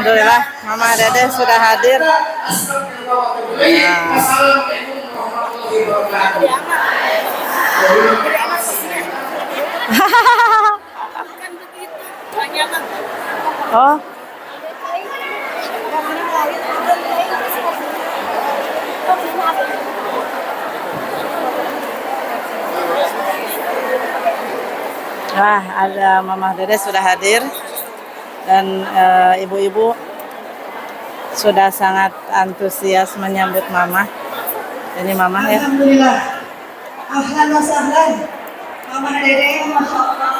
Alhamdulillah Mama Dede sudah hadir. Oh. Wah, ada Mama Dede sudah hadir dan ibu-ibu sudah sangat antusias menyambut Mama. Ini Mama ya. Alhamdulillah. Ahlan wa sahlan. Mama Dede, Masya Allah.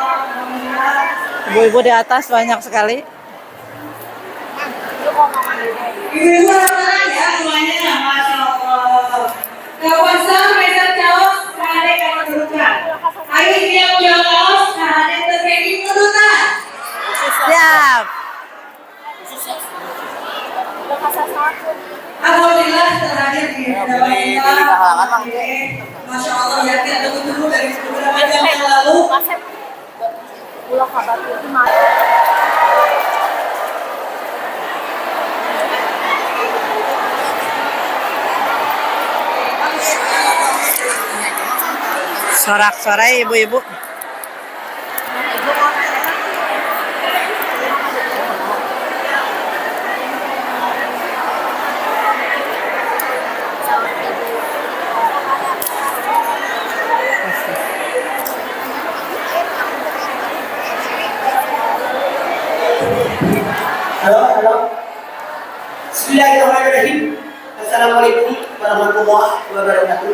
Ibu-ibu di atas banyak sekali. Ibu-ibu ya semuanya, Masya Allah. Kawan meja kaos, kade kawan dudukan. Ayo dia punya kaos, kade terpegi dudukan. Siap. Alhamdulillah terhadir di hadapan kita. Masya Allah, ya kita tunggu dari beberapa jam yang lalu. Sorak-sorai ibu-ibu. Halo. Bismillahirrahmanirrahim. Assalamualaikum warahmatullahi wabarakatuh.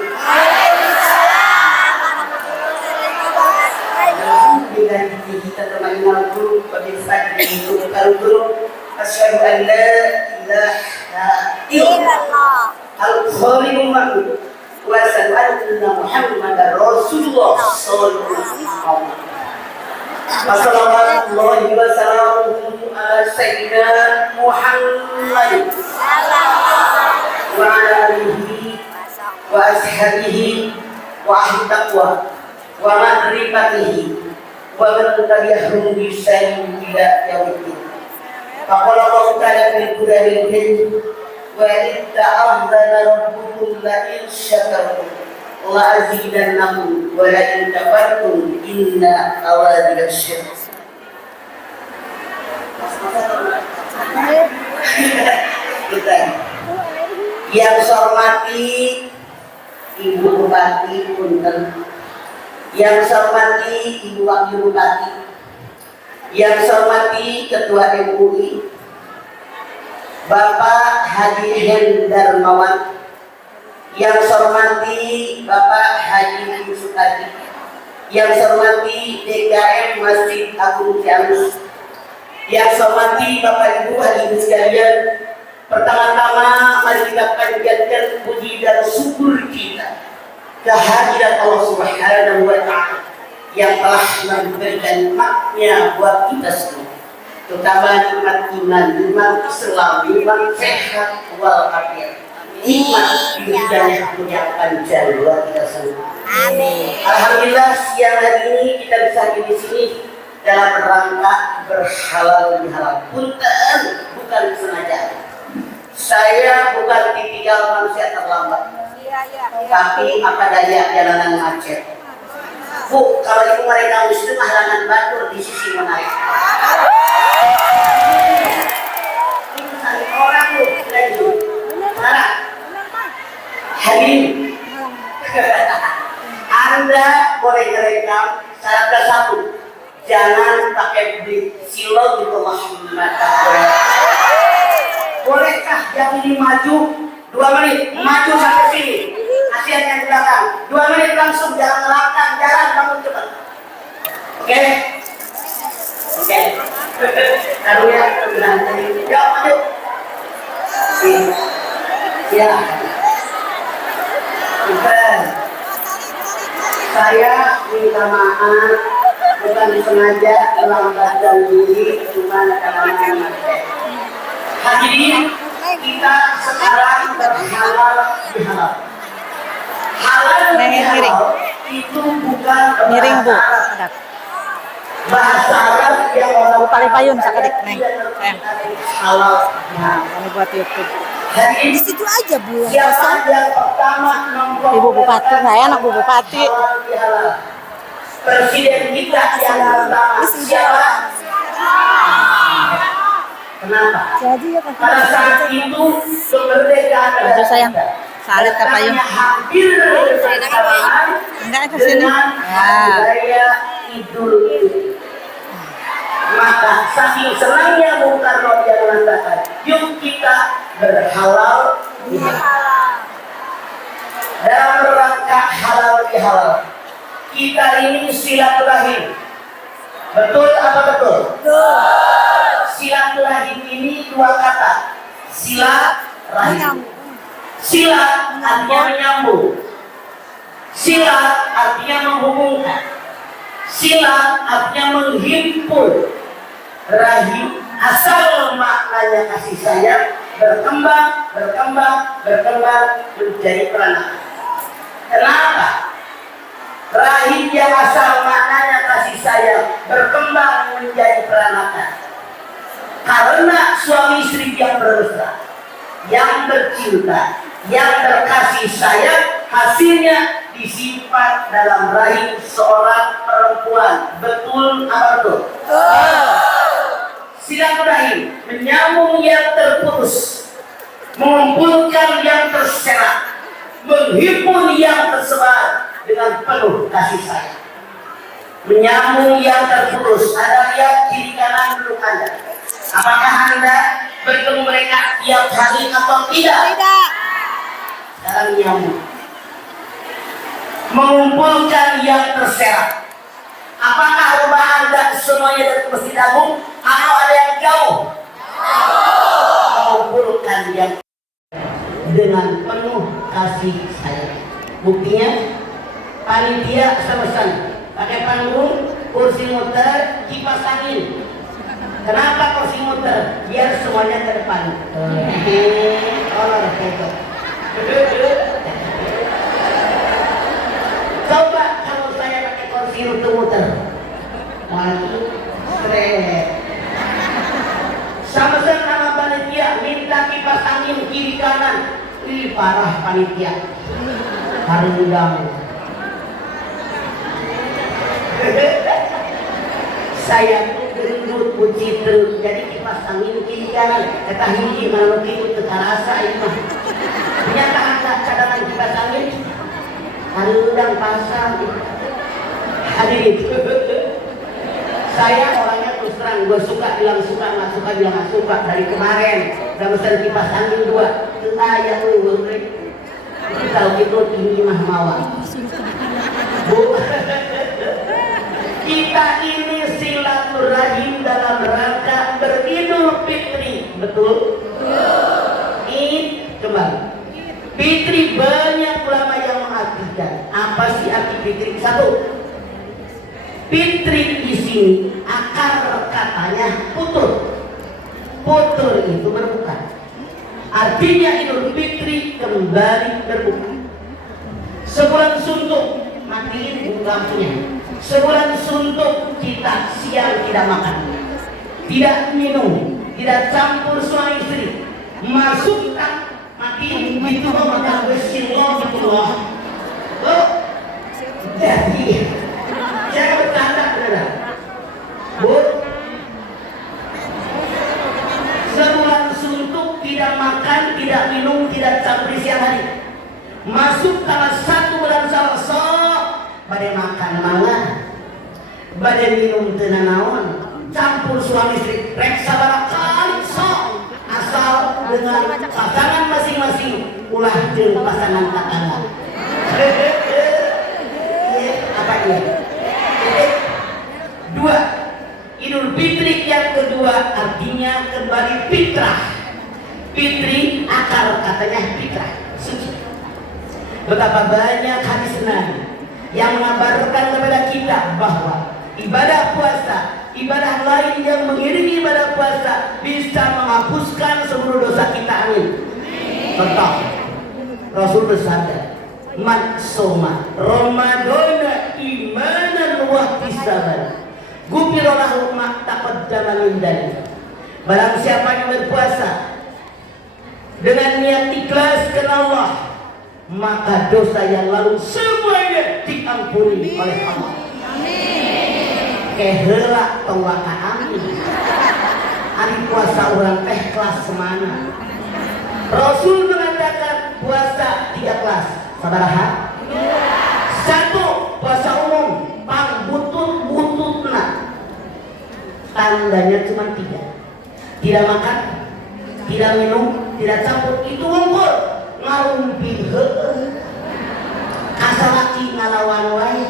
Alhamdulillah kita teman guru pemirsa di guru. Asyhadu an la ilaha illallah. Al-Khaliqul Ma'bud. Wa asyhadu anna Muhammadar Rasulullah sallallahu alaihi wasallam. Wassalamualaikum wabarakatuh ala sayyidina Muhammad wa ala alihi wa ashabihi wa ahli taqwa wa ma'rifatihi wa man tabi'ahum bi ihsan ila yaumiddin. Faqala Allah ta'ala fil Qur'anil Karim wa in ta'azzana rabbukum la in syakartum la azidannakum wa la in kafartum inna azabi lasyadid. Yang saya hormati Ibu Bupati Punten, yang saya hormati Ibu Wakil Bupati, yang saya hormati Ketua MUI Bapak Haji Hendarmawan, yang saya hormati Bapak Haji Yusuf Hadi, yang saya hormati DKM Masjid Agung Ciamis, yang saya hormati Bapak Ibu hadirin sekalian. Pertama-tama mari kita panjatkan puji dan syukur kita kehadirat Allah Subhanahu wa Ta'ala yang telah memberikan nikmatnya buat kita semua, terutama nikmat iman, nikmat Islam, nikmat sehat walafiat, nikmat hidayah punya panjang buat kita semua. Amin. Alhamdulillah siang hari ini kita bisa di sini dalam rangka berhalal bihalal. Punten, bukan sengaja. Saya bukan tipikal manusia terlambat, tapi apa daya jalanan macet. Bu, kalau ibu mereka muslim halangan batur di sisi menarik. Ini satu orang bu, lagi. Mana? Hadirin. Anda boleh merekam syarat satu, jangan pakai beli silo gitu Muhammad. Bolehkah yang ini maju 2 menit, maju sampai sini, ASEAN yang di belakang 2 menit langsung, jangan ngelakang, jalan bangun cepat. Oke? Lalu ya, yuk maju. Ya. Saya minta maaf, bukan sengaja melambatkan diri, cuma karena hadirin, kita sekarang berhalal bihalal. Halal bihalal itu bukan miring bu. bahasa Arab yang orang Paling payun sakadik neng. halal. Nah, kami buat YouTube. Di Situ aja Bu yang siapa kosong. yang pertama Ibu Bupati, nggak enak Bu Bupati. halal bihalal. Presiden kita yang pertama siapa? Kenapa? Jadi ya Pada saat itu kemerdekaan Maju sayang. kita. Salit ke payung. Datangnya hampir bersamaan Enggak ke sini. dengan Ya. hari raya Idul Fitri. Maka saking senangnya Bung Karno yang mengatakan, yuk kita berhalal bihalal. Dalam rangka halal bihalal, kita ini silaturahim. Betul apa betul? Silaturahim ini dua kata. Silaturahim. Sila artinya menyambung. Sila artinya menghubungkan. Sila artinya menghimpun. Rahim asal maknanya kasih sayang, berkembang menjadi peranakan. Kenapa? Rahim yang asal maknanya kasih sayang berkembang menjadi peranakan. Karena suami istri yang bermesra, yang bercinta, yang berkasih sayang, hasilnya disimpan dalam rahim seorang perempuan. Betul apa betul? Silaturahim menyambung yang terputus, mengumpulkan yang terserak, menghimpun yang tersebar dengan penuh kasih sayang. Menyambung yang terputus, ada lihat kiri kanan belum ada. Apakah Anda bertemu mereka tiap hari atau tidak? Tidak. Sekarang nyambung. Mengumpulkan yang terserak. Apakah rumah Anda semuanya dari Masjid Agung atau ada yang jauh? Mengumpulkan yang dengan penuh kasih sayang. Buktinya panitia selesai pakai panggung, kursi muter, kipas angin. Kenapa kursi muter? Biar semuanya ke depan. Coba kalau saya pakai kursi untuk muter. Waduh, keren. Sama-sama nama panitia minta kipas angin kiri kanan. Ih, parah panitia. Harundang. Saya tuh gendut puji terus, jadi kipas angin kiri kanan. Kata hiji mana itu terasa ini mah. Ternyata ada cadangan kipas angin. Harundang pasang. Hadirin. Saya orangnya terus terang, gue suka bilang suka, nggak suka bilang nggak suka. Dari kemarin udah mesen kipas angin 2, tengah ya tuh gue. Tahu gitu tinggi mah mawar. Bu, kita ini silaturahim dalam rangka beridul fitri, betul? Id kembali. Fitri banyak ulama yang mengartikan. Apa sih arti fitri? Satu. Fitri di sini akar katanya putur. Putur itu berbuka. Artinya Idul Fitri kembali berbuka. Sebulan suntuk, matiin lampunya. Sebulan suntuk kita siang tidak makan, tidak minum, tidak campur suami istri. Masuk tak matiin itu makan besin loh gitu loh. Jadi saya bercanda beneran. Bu, sebulan suntuk tidak makan, tidak minum, tidak campur siang hari. Masuk tanggal 1 bulan Salsa, badai makan mangga, badai minum teu naon, campur suami istri, rek sabaraha kali sok, asal dengan pasangan masing-masing, ulah jeung pasangan tetangga. Apa dia? 2. Idul Fitri yang kedua artinya kembali fitrah. Fitri akar katanya fitrah, suci. Betapa banyak hadis Nabi yang mengabarkan kepada kita bahwa ibadah puasa, ibadah lain yang mengiringi ibadah puasa bisa menghapuskan seluruh dosa kita. Amin. Contoh, Rasul bersabda, "Man soma Ramadana imanan wa ihtisaban, Gufirolahu ma taqaddama min dzalik. Barang siapa yang berpuasa dengan niat ikhlas karena Allah, maka dosa yang lalu semuanya diampuni oleh Allah. Keheula tong waka amin. Ari puasa urang teh kelas semana. Rasul mengatakan puasa 3 kelas. Sabaraha? 1. Puasa umum, pang butut-bututna. Tandanya cuma 3. Tidak makan, tidak minum, tidak campur, itu unggul. Ngarumpi heueuh. Asa laki ngalawan wae.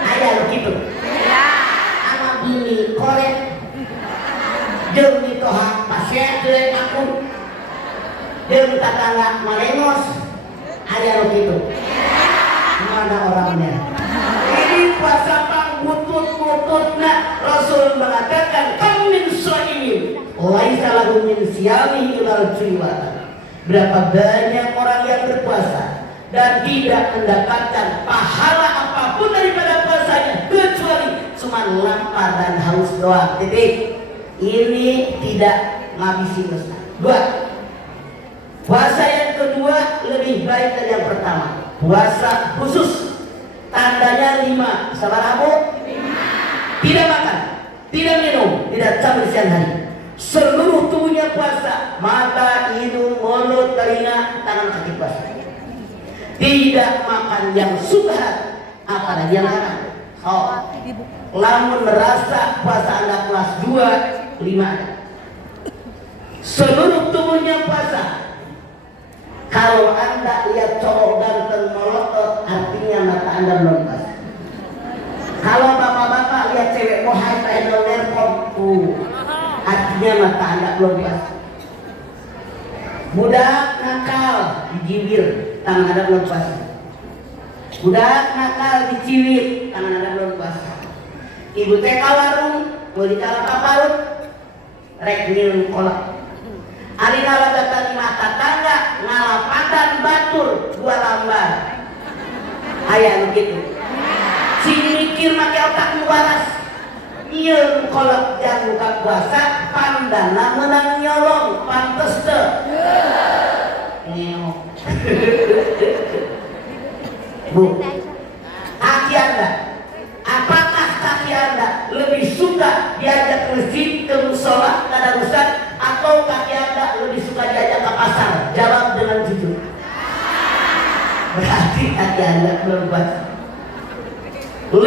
Aya begitu. Ama bini korek. Jeung ditoha pasien deui akun. Jeung tatangga malengos. Aya begitu. Mana orangnya? Ini puasa pang butut-bututna. Rasul mengatakan kam min shaimin laisa lahu min siyami ilal jiwata. Berapa banyak orang yang berpuasa dan tidak mendapatkan pahala apapun daripada puasanya kecuali cuma lapar dan haus doang. Titik. Ini tidak ngabisin dosa. 2. Puasa yang kedua lebih baik dari yang pertama. Puasa khusus. Tandanya 5. Sabaraha? 5. Tidak makan, tidak minum, tidak campur siang hari. Seluruh tubuhnya puasa, mata, hidung, mulut, telinga, tangan, kaki puasa. Tidak makan yang subhat, apalagi yang haram. Oh, lamun merasa puasa Anda kelas 2, 5. Seluruh tubuhnya puasa. Kalau Anda lihat cowok ganteng melotot, artinya mata Anda belum puasa. Kalau bapak-bapak lihat cewek mohai pedal nerkom, artinya mata Anda belum puasa. Budak nakal dijibir, tangan Anda belum puasa. Budak nakal diciwit, tangan Anda belum puasa. Ibu teh ka warung, mau dikala paparut, rek ngirim kolak. Ari ngalagatan mata tangga, ngalapatan batur, 2 lambar. Aya begitu. Si mikir make otak nu waras. Ieu kolak jang buka puasa, pandana menang nyolong, pantes teu? Ngeok. Bu, kaki Anda, apakah kaki Anda lebih suka diajak ke masjid, ke musola, tadarusan, atau kaki Anda lebih suka diajak ke pasar? Jawab dengan jujur. Berarti kaki Anda belum puasa. 5.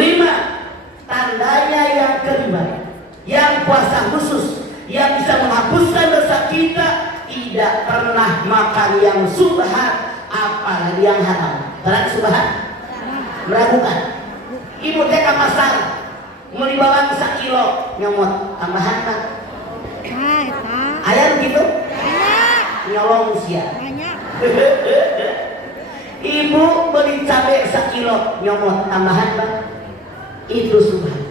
Tandanya yang kelima, yang puasa khusus, yang bisa menghapuskan dosa kita, tidak pernah makan yang subhat, apalagi yang haram. Terang subhat? Meragukan. Ibu teh ke pasar, mau dibawa 1 kilo nyomot, tambahan tak? Ayah begitu? Nyolong usia. Ibu beli cabai 1 kilo nyomot, tambahan tak? Itu subhan.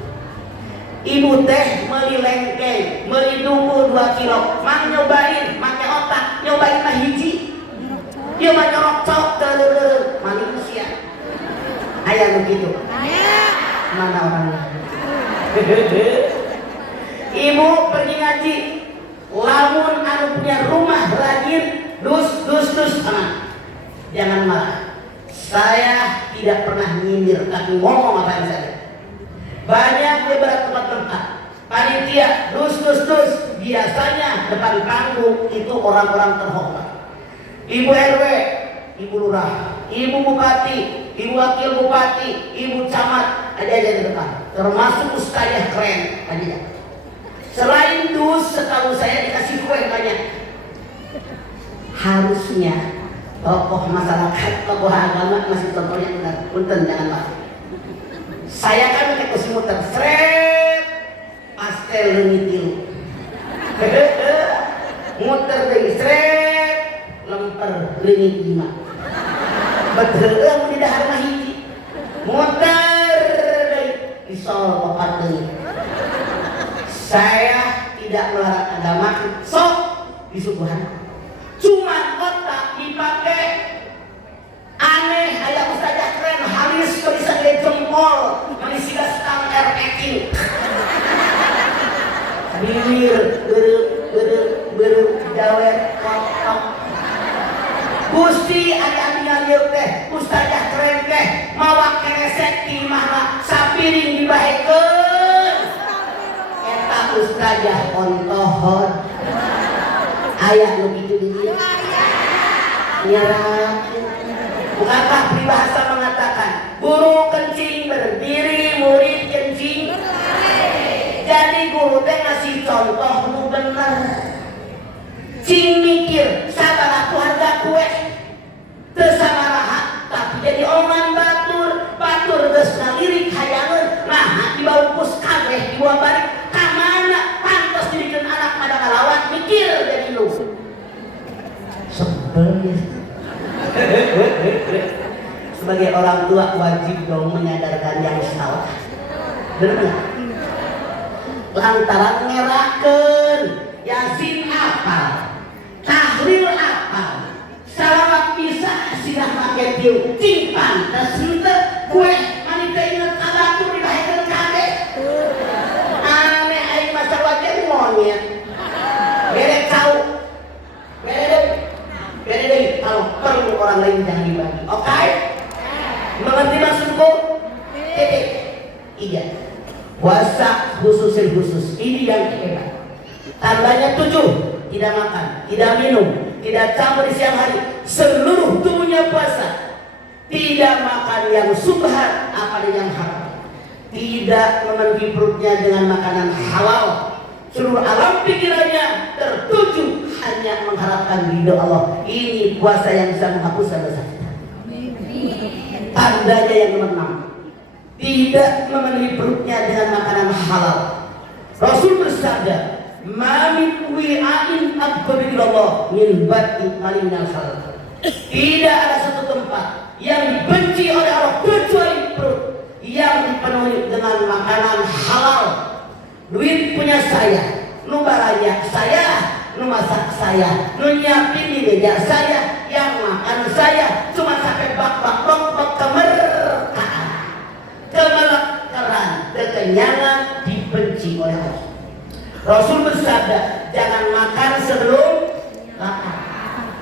Ibu teh beli lengkeng, beli duku 2 kilo, mang nyobain, make otak, nyobain mah hiji. Dia mah nyorok cok, manusia. Ayah begitu. Mana orangnya? Ibu pergi ngaji, lamun anu punya rumah rajin, dus, jangan marah. Saya tidak pernah nyindir, tapi ngomong apa yang saya. Banyak beberapa tempat-tempat panitia dus, biasanya depan panggung itu orang-orang terhormat. Ibu RW, ibu lurah, ibu bupati, ibu wakil bupati, ibu camat, ada di depan. Termasuk ustazah keren, ada. Selain dus, setahu saya dikasih kue banyak. Harusnya tokoh masyarakat, tokoh agama masih contohnya benar. Punten jangan maaf. Saya kan pakai kursi muter, seret, pastel lemitil, muter deh, seret, lemper lemit 5. Betul, mau di dahar mah hiji, muter deh, disol opat deh. Saya tidak melarang Anda makan, sok disuguhan. Cuma otak dipakai aneh, ayah ustazah keren, halus bisa dia jempol, manusia stang air eking. bibir beruk jawet kotok. Gusti ada liuk teh, ustazah keren teh, mawak keresek timah sapiring dibahekeun. Eta ustazah ontohon. Aya nu kitu di dieu. Nyerah. Bukankah peribahasa mengatakan guru kencing berdiri, murid kencing berlari. Jadi guru teh ngasih contoh nu bener. Cing mikir sabaraha keluarga kue teu sabaraha tapi jadi omongan batur geus ngalirik hayangeun nah dibaukus kabeh dibawa balik ka mana pantos dibikeun anak pada ngalawan mikir jadi lu sebel ya. Sebagai orang tua wajib dong menyadarkan yang salah. Bener nggak? Lantaran ngerakeun Yasin apa? Tahlil apa? Salawat bisa sirah make tiu cing pantes henteu kue mani teh inget abatu dibahekeun kabeh. Ane aing mah salawatnya monyet. Bere kau. Bere deui kalau perlu orang lain jangan dibagi. Oke? Mengerti maksudku? Titik. Iya. Puasa khusus. Ini yang hebat. Tandanya 7. Tidak makan, tidak minum, tidak campur di siang hari, seluruh tubuhnya puasa. Tidak makan yang subhan, apalagi yang haram. Tidak memenuhi perutnya dengan makanan halal. Seluruh alam pikirannya tertuju hanya mengharapkan ridho Allah. Ini puasa yang bisa menghapuskan dosa kita. Tandanya yang nomor 6. Tidak memenuhi perutnya dengan makanan halal. Rasul bersabda, "Mamin wi'ain abghadilallah min bad'i malinal halal." Tidak ada satu tempat yang dibenci oleh Allah kecuali perut yang dipenuhi dengan makanan halal. Duit punya saya, nu baraja saya, nu masak saya, nu nyiapin di meja saya, yang makan saya, cuma sampai bak kemerkaan, kemelekaran, kekenyangan dibenci oleh Allah. Rasul bersabda, jangan makan sebelum makan.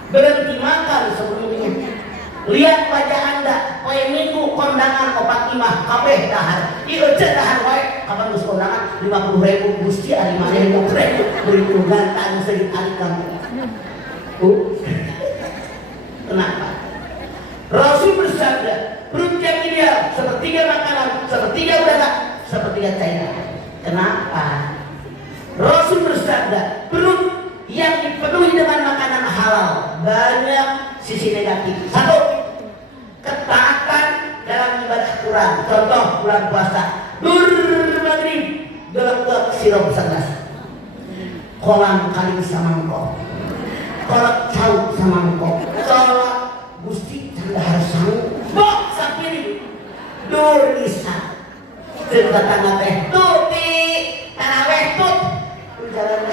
Berhenti makan sebelumnya. Lihat wajah Anda, poe minggu kondangan opat imah kabeh dahar. Ieu ceuk dahar wae, kapan geus kondangan 50.000 Gusti ari maneh 50.000 beri gantang segit ari kamu. Kenapa? Rasul bersabda, perut yang ideal sepertiga makanan, sepertiga udara, sepertiga cairan. Kenapa? Rasul bersabda, perut yang dipenuhi dengan makanan halal banyak sisi negatif. 1. Ketaatan dalam ibadah Quran. Contoh bulan puasa, dur maghrib delok sirup segelas, kolam kaling samangkok, kolak cauk samangkok, sholat Gusti candahar sang bok sapiring dur isa jeung tetangga teh tuti taraweh tut jalan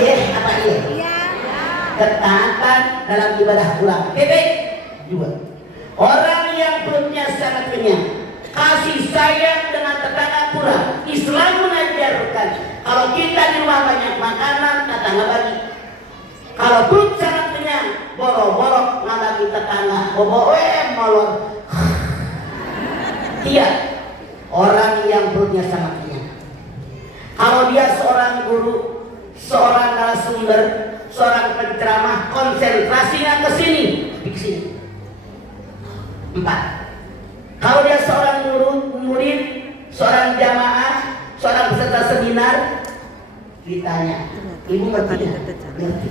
apa iya? Ketaatan dalam ibadah pulang. Titik. 2. Orang yang perutnya sangat kenyang, kasih sayang dengan tetangga kurang. Islam mengajarkan kalau kita di rumah banyak makanan, tetangga bagi. Kalau perut sangat kenyang, borok-borok ngabagi tetangga, boboe molor. Iya. Orang yang perutnya sangat kenyang, kalau dia seorang guru, seorang narasumber, seorang penceramah, konsentrasinya ke sini, di sini. 4. Kalau dia seorang murid, seorang jamaah, seorang peserta seminar, ditanya, ibu ngerti nggak? Ngerti.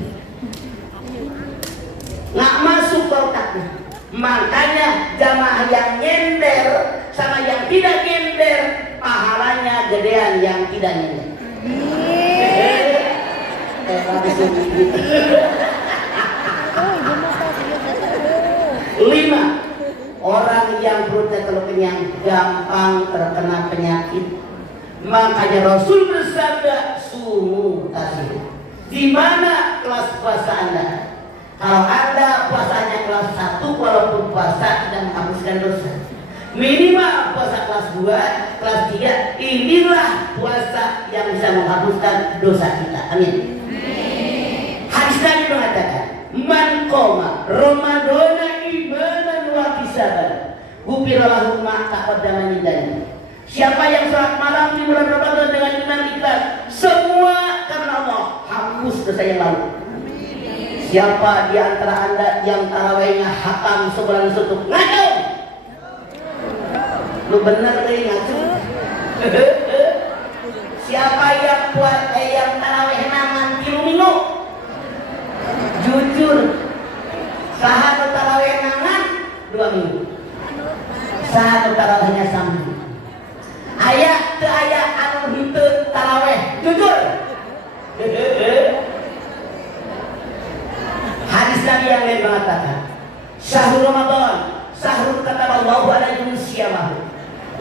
Nggak masuk ke otaknya. Makanya jamaah yang nyender sama yang tidak nyender, pahalanya gedean yang tidak nyender. 5. Orang yang perutnya terlalu kenyang gampang terkena penyakit. Makanya Rasul bersabda, sumu tasih. Di mana kelas puasa Anda? Kalau Anda puasanya kelas 1, walaupun puasa tidak menghapuskan dosa. Minimal puasa kelas 2, kelas 3. Inilah puasa yang bisa menghapuskan dosa kita. Amin. Hadis Nabi mengatakan, man qoma Ramadana imanan wa ihtisaban, ghufira lahu ma taqaddama min dhanbi. Siapa yang salat malam di bulan Ramadan dengan iman ikhlas, semua karena Allah, hapus dosa yang lalu. Siapa di antara Anda yang tarawihnya hatam sebulan suntuk? Ngaco. Lu bener deh ngaco. Siapa yang yang tarawih naman tilu minggu? Jujur. Sahat tarawih naman 2 minggu. Sahat tarawihnya sambil. Ayat ke ayat anu henteu tarawih. Jujur. Hadis Nabi yang lain mengatakan, syahrul Ramadan, syahrul kataballahu alaihi siyamahu,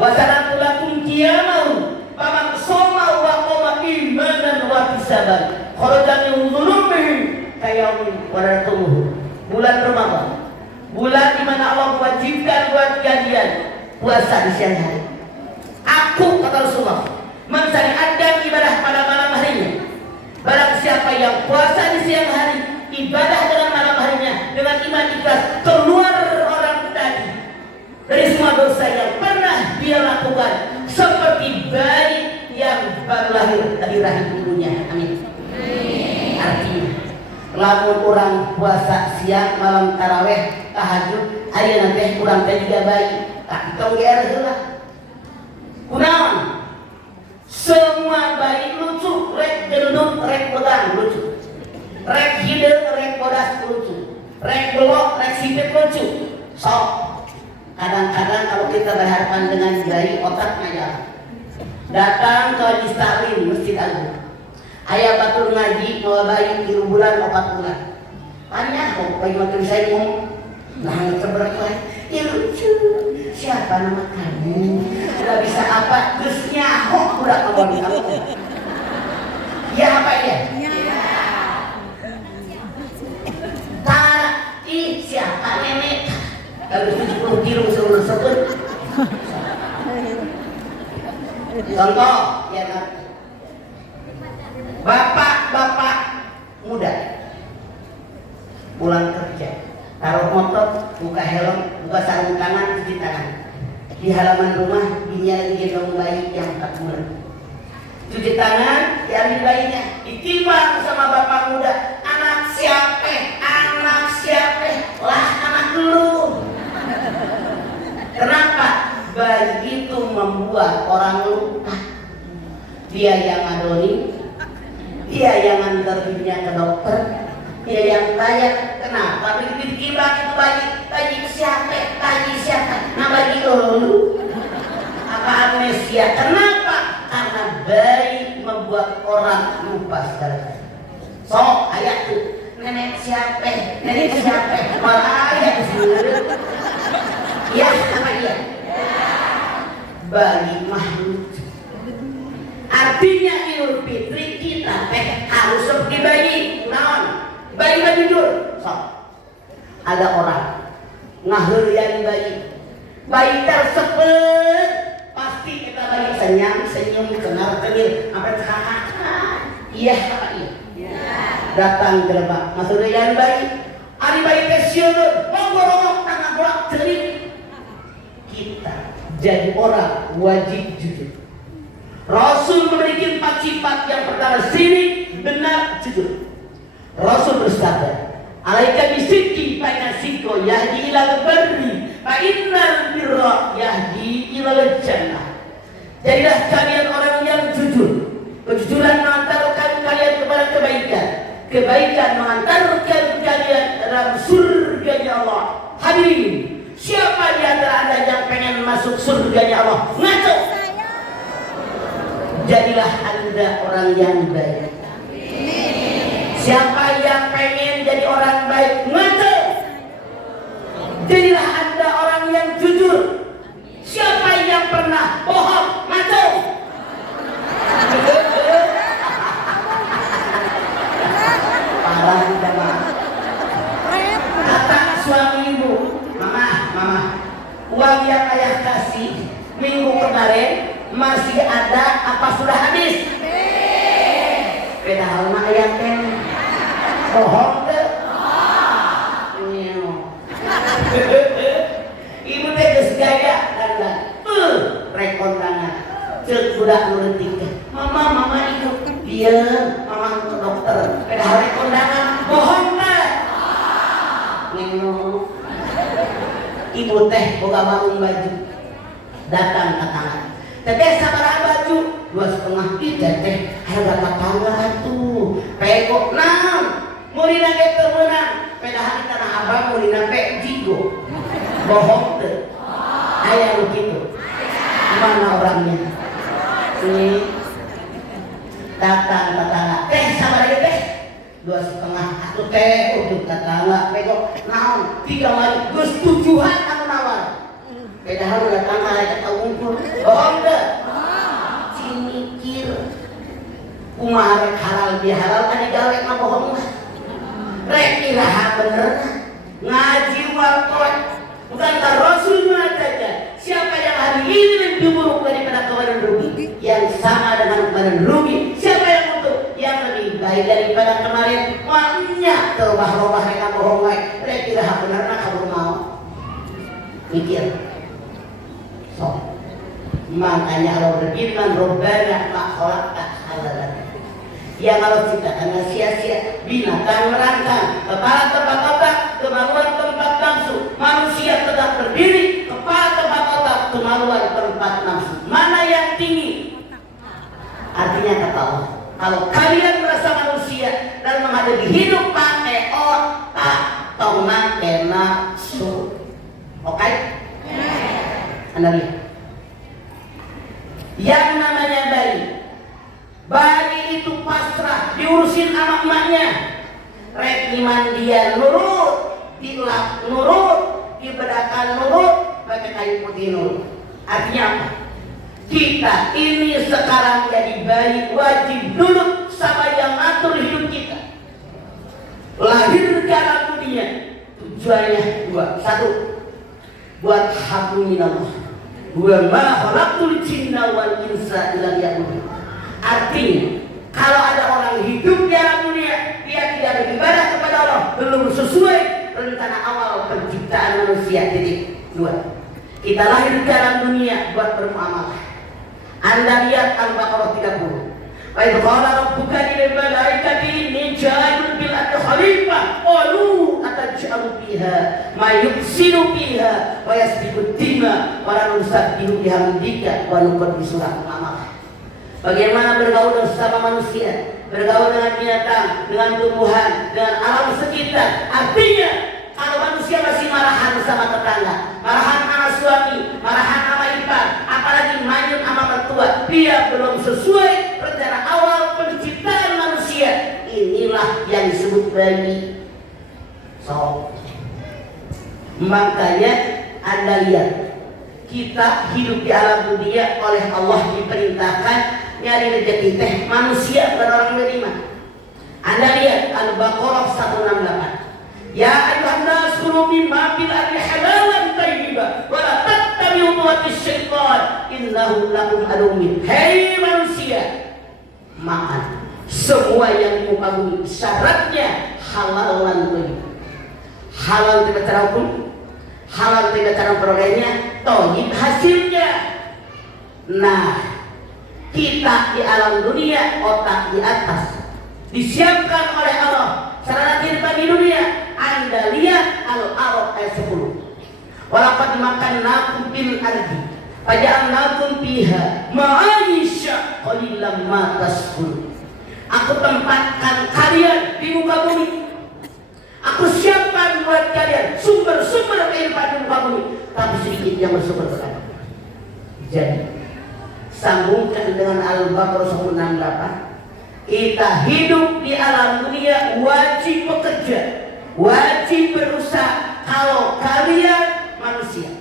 wa sanatu lakum qiyamahu, faman shoma wa qama imanan wa ihtisaban, kharaja min dhulumihi kayaumin waratumuhu. Bulan Ramadan, bulan di mana Allah mewajibkan buat kalian puasa di siang hari. Aku kata Rasulullah mensyariatkan ibadah pada malam harinya. Barang siapa yang puasa di siang hari, ibadah dalam malam harinya dengan iman ikhlas, keluar orang tadi dari semua dosa yang pernah dia lakukan, seperti bayi yang baru lahir dari rahim ibunya. Amin. Artinya, lamun orang puasa siang malam taraweh tahajud, ayeuna teh urang teh juga bayi, tak tong geer heula. Kunaon? Semua bayi lucu, rek gendut, rek pegang lucu. Rek hideung, rek bodas lucu. Rek belok, rek sipit lucu. Sok. Kadang-kadang kalau kita berhadapan dengan bayi, otaknya jalan. Datang ke Haji Stalin, Masjid Agung. Ayah batur ngaji, bawa bayi 3 bulan, 4 bulan. Tanya kok, bagi matur saya ngomong. Nah, seberat ya lucu. Siapa nama kamu? Udah bisa apa? Terus nyahok udah ngomongin kamu. Ya apa ya? Siapa nenek? Habis 70 kilo seluruh sebut. Contoh ya, bapak-bapak muda pulang kerja, taruh motor, buka helm, buka sarung tangan, cuci tangan. Di halaman rumah bininya lagi gendong bayi yang 4 bulan. Cuci tangan, diambil bayinya, ditimbang sama bapak muda. Anak siapa? Anak siapa? Lah anak lu. Kenapa? Bayi itu membuat orang lupa. Dia yang ngadoni, dia yang nganter dirinya ke dokter, dia yang bayar. Kenapa begitu ditimbang itu bayi? Bayi siapa? Bayi siapa? Nah bayi lu. Apa amnesia? Kenapa? Karena bayi membuat orang lupa segala. So ayat tuh, nenek siapa? Nenek siapa? Malah ayat sendiri. Ya apa dia? Bayi makhluk. Artinya Idul Fitri kita harus seperti bayi. Naon? Bayi mah jujur. So, ada orang ngahurian bayi. Bayi tersebut pasti kita bayi senyum, kenal kenil, apa cakap? Iya apa iya? Datang ke lebak, ngahurian bayi. Ari bayi kesiun, ngorong tangan bolak celik. Kita jadi orang wajib jujur. Rasul memiliki 4 sifat. Yang pertama sini benar jujur. Rasul bersabda, alaika bisidqi fa inna sidqa yahdi ilal barri fa innal birra yahdi ilal jannah. Jadilah kalian orang yang jujur. Kejujuran mengantarkan kalian kepada kebaikan. Kebaikan mengantarkan kalian dalam surganya Allah. Hadirin, siapa di antara Anda yang pengen masuk surganya Allah? Ngaco. Jadilah Anda orang yang baik. Siapa yang pengen jadi orang baik? Ngaco. Jadilah Anda orang yang jujur. Siapa yang pernah bohong? Ngaco. Parah tidak mah. Kata suami ibu, mama, uang yang ayah kasih minggu kemarin masih ada apa sudah habis? Padahal mah aya teh bohong teh. Ibu teh geus gaya dan rek kondangan ceuk budak nu leutik teh. Mama ikut dia, mama ke dokter. Padahal rek kondangan bohong teh. Ibu teh boga bangun baju datang ke tangan. Teteh sabaraha baju 2,5 ih teteh harga tetangga atuh pegok naon mulina ge teu meunang padahal di tanah abang mulina pe jigo bohong teu aya nu kitu mana orangnya ini datang tetangga teh sabaraha teh 2,5 atuh teh untuk tetangga pegok naon 3 mari geus 7-an anu nawar padahal tetangga aya kaungkur bohong teu mikir kumaha rek halal bihalal kan digawe ka bohong mah rek iraha bener ngaji waqot bukan ka Rasul mengatakan siapa yang hari ini lebih buruk daripada kemarin rugi yang sama dengan kemarin rugi siapa yang untuk yang lebih baik daripada kemarin maknya terbah-robah rek ka bohong wae rek iraha benerna kabur mau mikir sok makanya Allah berfirman Rabbana ma khalaqta halalan yang Allah ciptakan sia-sia binatang merangkang kepala tempat otak kemaluan tempat nafsu manusia tegak berdiri kepala tempat otak kemaluan tempat nafsu mana yang tinggi artinya kata Allah kalau kalian merasa manusia dan menghadapi hidup pakai otak atau pakai nafsu oke? Anda lihat yang namanya bayi itu pasrah diurusin sama emaknya rek iman dia nurut dilap nurut dibedakan nurut pakai kayu putih nurut artinya apa? Kita ini sekarang jadi bayi wajib nurut sama yang ngatur hidup kita lahir ke alam dunia tujuannya 2 1 buat hablum minallah wa ma khalaqtul jinna wal insa illa liya'budun. Artinya kalau ada orang hidup di alam dunia dia tidak beribadah kepada Allah belum sesuai rencana awal penciptaan manusia. Titik 2 kita lahir di alam dunia buat bermuamalah. Anda lihat Al-Baqarah 30 wa idh qala rabbuka lil malaikati inni ja'ilun bil ardi khalifah qalu ataj'alu fiha ma yufsidu fiha wa yasfiku dima wa la nusabbihu bihamdika wa nuqaddisu lak. Bagaimana bergaul bersama manusia, bergaul dengan binatang, dengan tumbuhan, dengan alam sekitar. Artinya kalau manusia masih marahan sama tetangga, marahan sama suami, marahan sama ipar, apalagi manyun sama mertua, dia belum sesuai rencana awal penciptaan manusia. Inilah yang disebut bayi. So, makanya Anda lihat kita hidup di alam dunia oleh Allah diperintahkan nyari rezeki teh manusia bukan orang beriman. Anda lihat Al-Baqarah 168 ya ayuhan nas kulu mimma fil ardi halalan thayyiban wa la tattabi'u khutuwatis syaitan innahu lakum aduwwun. Hei manusia, makan semua yang di muka bumi syaratnya halal dan thayyib. Halal tidak cara hukum, halal tidak cara perolehnya, thayyib hasilnya. Nah, kita di alam dunia otak di atas disiapkan oleh Allah sarana kehidupan di dunia. Anda lihat Al-A'raf ayat 10 walaqad makannakum fil ardi faja'alnakum fiha ma'aisha qalilan ma tashkurun. Aku tempatkan kalian di muka bumi, aku siapkan buat kalian sumber-sumber kehidupan di muka bumi, tapi sedikit yang bersumber berkah. Jadi sambungkan dengan Al-Baqarah 168. Kita hidup di alam dunia wajib bekerja, wajib berusaha. Kalau kalian manusia,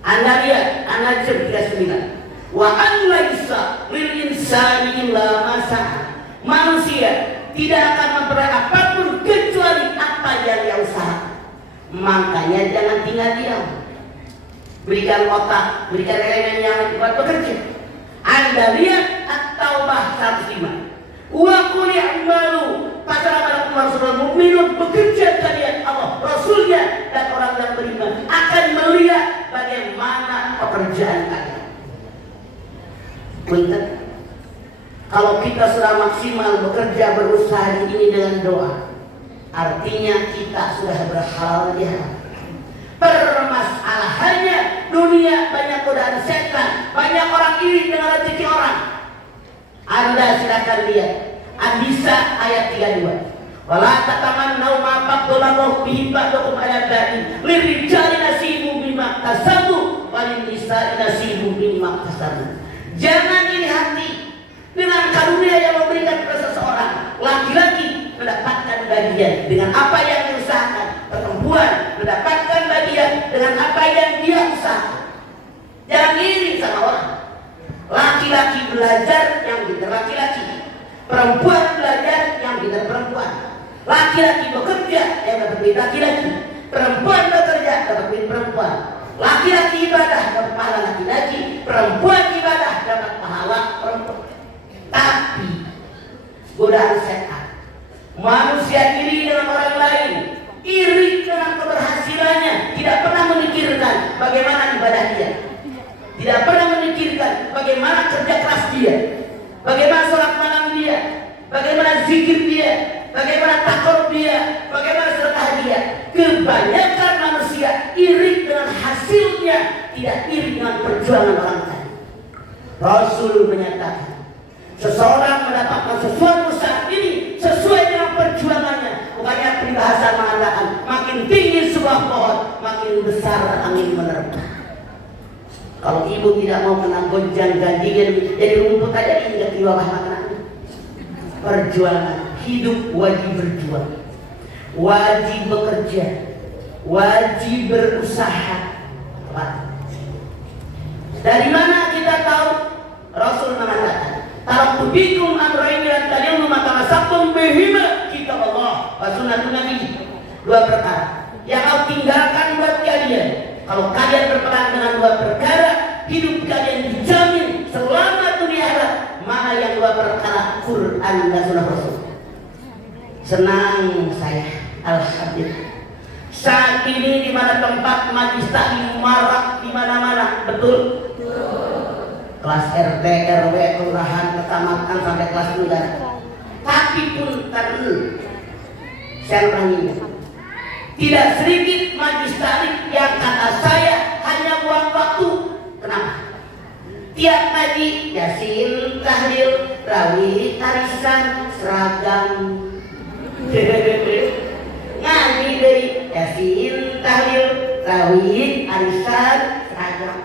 Anda lihat An-Najm 39. Wa an laisa lil insani illa ma sa'a. Manusia tidak akan memperoleh apapun kecuali apa yang dia usahakan. Makanya jangan tinggal diam. berikan otak, berikan elemen yang buat bekerja. Anda lihat At-Taubah 105. Wa qul i'malu fatara Rasulul mukminun, bekerja kalian Allah, Rasulnya dan orang yang beriman akan melihat bagaimana pekerjaan kalian. Punten, kalau kita sudah maksimal bekerja berusaha ini dengan doa, artinya kita sudah berhalal di hati. Permasalahannya dunia banyak godaan setan, banyak orang iri dengan rezeki orang. Anda silakan lihat An-Nisa ayat 32. Wala tatamannau ma faddalallahu bihi ba'dakum 'ala ba'din lirijali nasibun mimma kasabu walin nisa'i nasibun mimma kasabu. Jangan iri hati dengan karunia yang memberikan kepada seseorang. Laki-laki mendapatkan bagian dengan apa yang diusahakan, perempuan mendapatkan bagian dengan apa yang dia usahakan. Jangan iri sama orang. Laki-laki belajar yang pintar laki-laki, perempuan belajar yang pintar perempuan. Laki-laki bekerja yang dapat duit laki-laki, perempuan bekerja dapat duit perempuan. Laki-laki ibadah dapat pahala laki-laki, perempuan ibadah dapat pahala perempuan. Tapi godaan setan, manusia iri dengan orang lain, iri dengan keberhasilannya, tidak pernah memikirkan bagaimana ibadah dia, tidak pernah memikirkan bagaimana kerja keras dia, bagaimana sholat malam dia, bagaimana zikir dia, bagaimana takut dia, bagaimana sedekah dia. Kebanyakan manusia iri dengan hasilnya, tidak iri dengan perjuangan orang lain. Rasul menyatakan, seseorang mendapatkan sesuatu saat ini sesuai dengan perjuangannya. Bukannya peribahasa mengatakan makin tinggi sebuah pohon, makin besar angin menerpa. Kalau ibu tidak mau kena gonjang ganjingan jadi rumput aja, ingat di bawah makanan. Perjuangan hidup wajib berjuang, wajib bekerja, wajib berusaha. Dari mana kita tahu? Rasul mengatakan, taraktu bikum amrayni lan tadillu ma tamassaktum bihima, kitab Allah wa sunnatun Nabi. Dua perkara yang kau tinggalkan buat kalian. Kalau kalian berpegang dengan dua perkara, hidup kalian dijamin selama dunia akhirat. Mana yang dua perkara? Quran dan sunnah Rasul. Senang saya, alhamdulillah. Saat ini di mana tempat majlis taklim marak di mana-mana, betul? Kelas RT, RW, kelurahan, kecamatan sampai kelas negara. Tapi pun saya pernah tidak sedikit majlis taklim yang kata saya hanya buang waktu. Kenapa? Tiap pagi Yasin, tahlil, rawih, arisan, seragam. Ngaji dari Yasin, tahlil, rawih, arisan, seragam.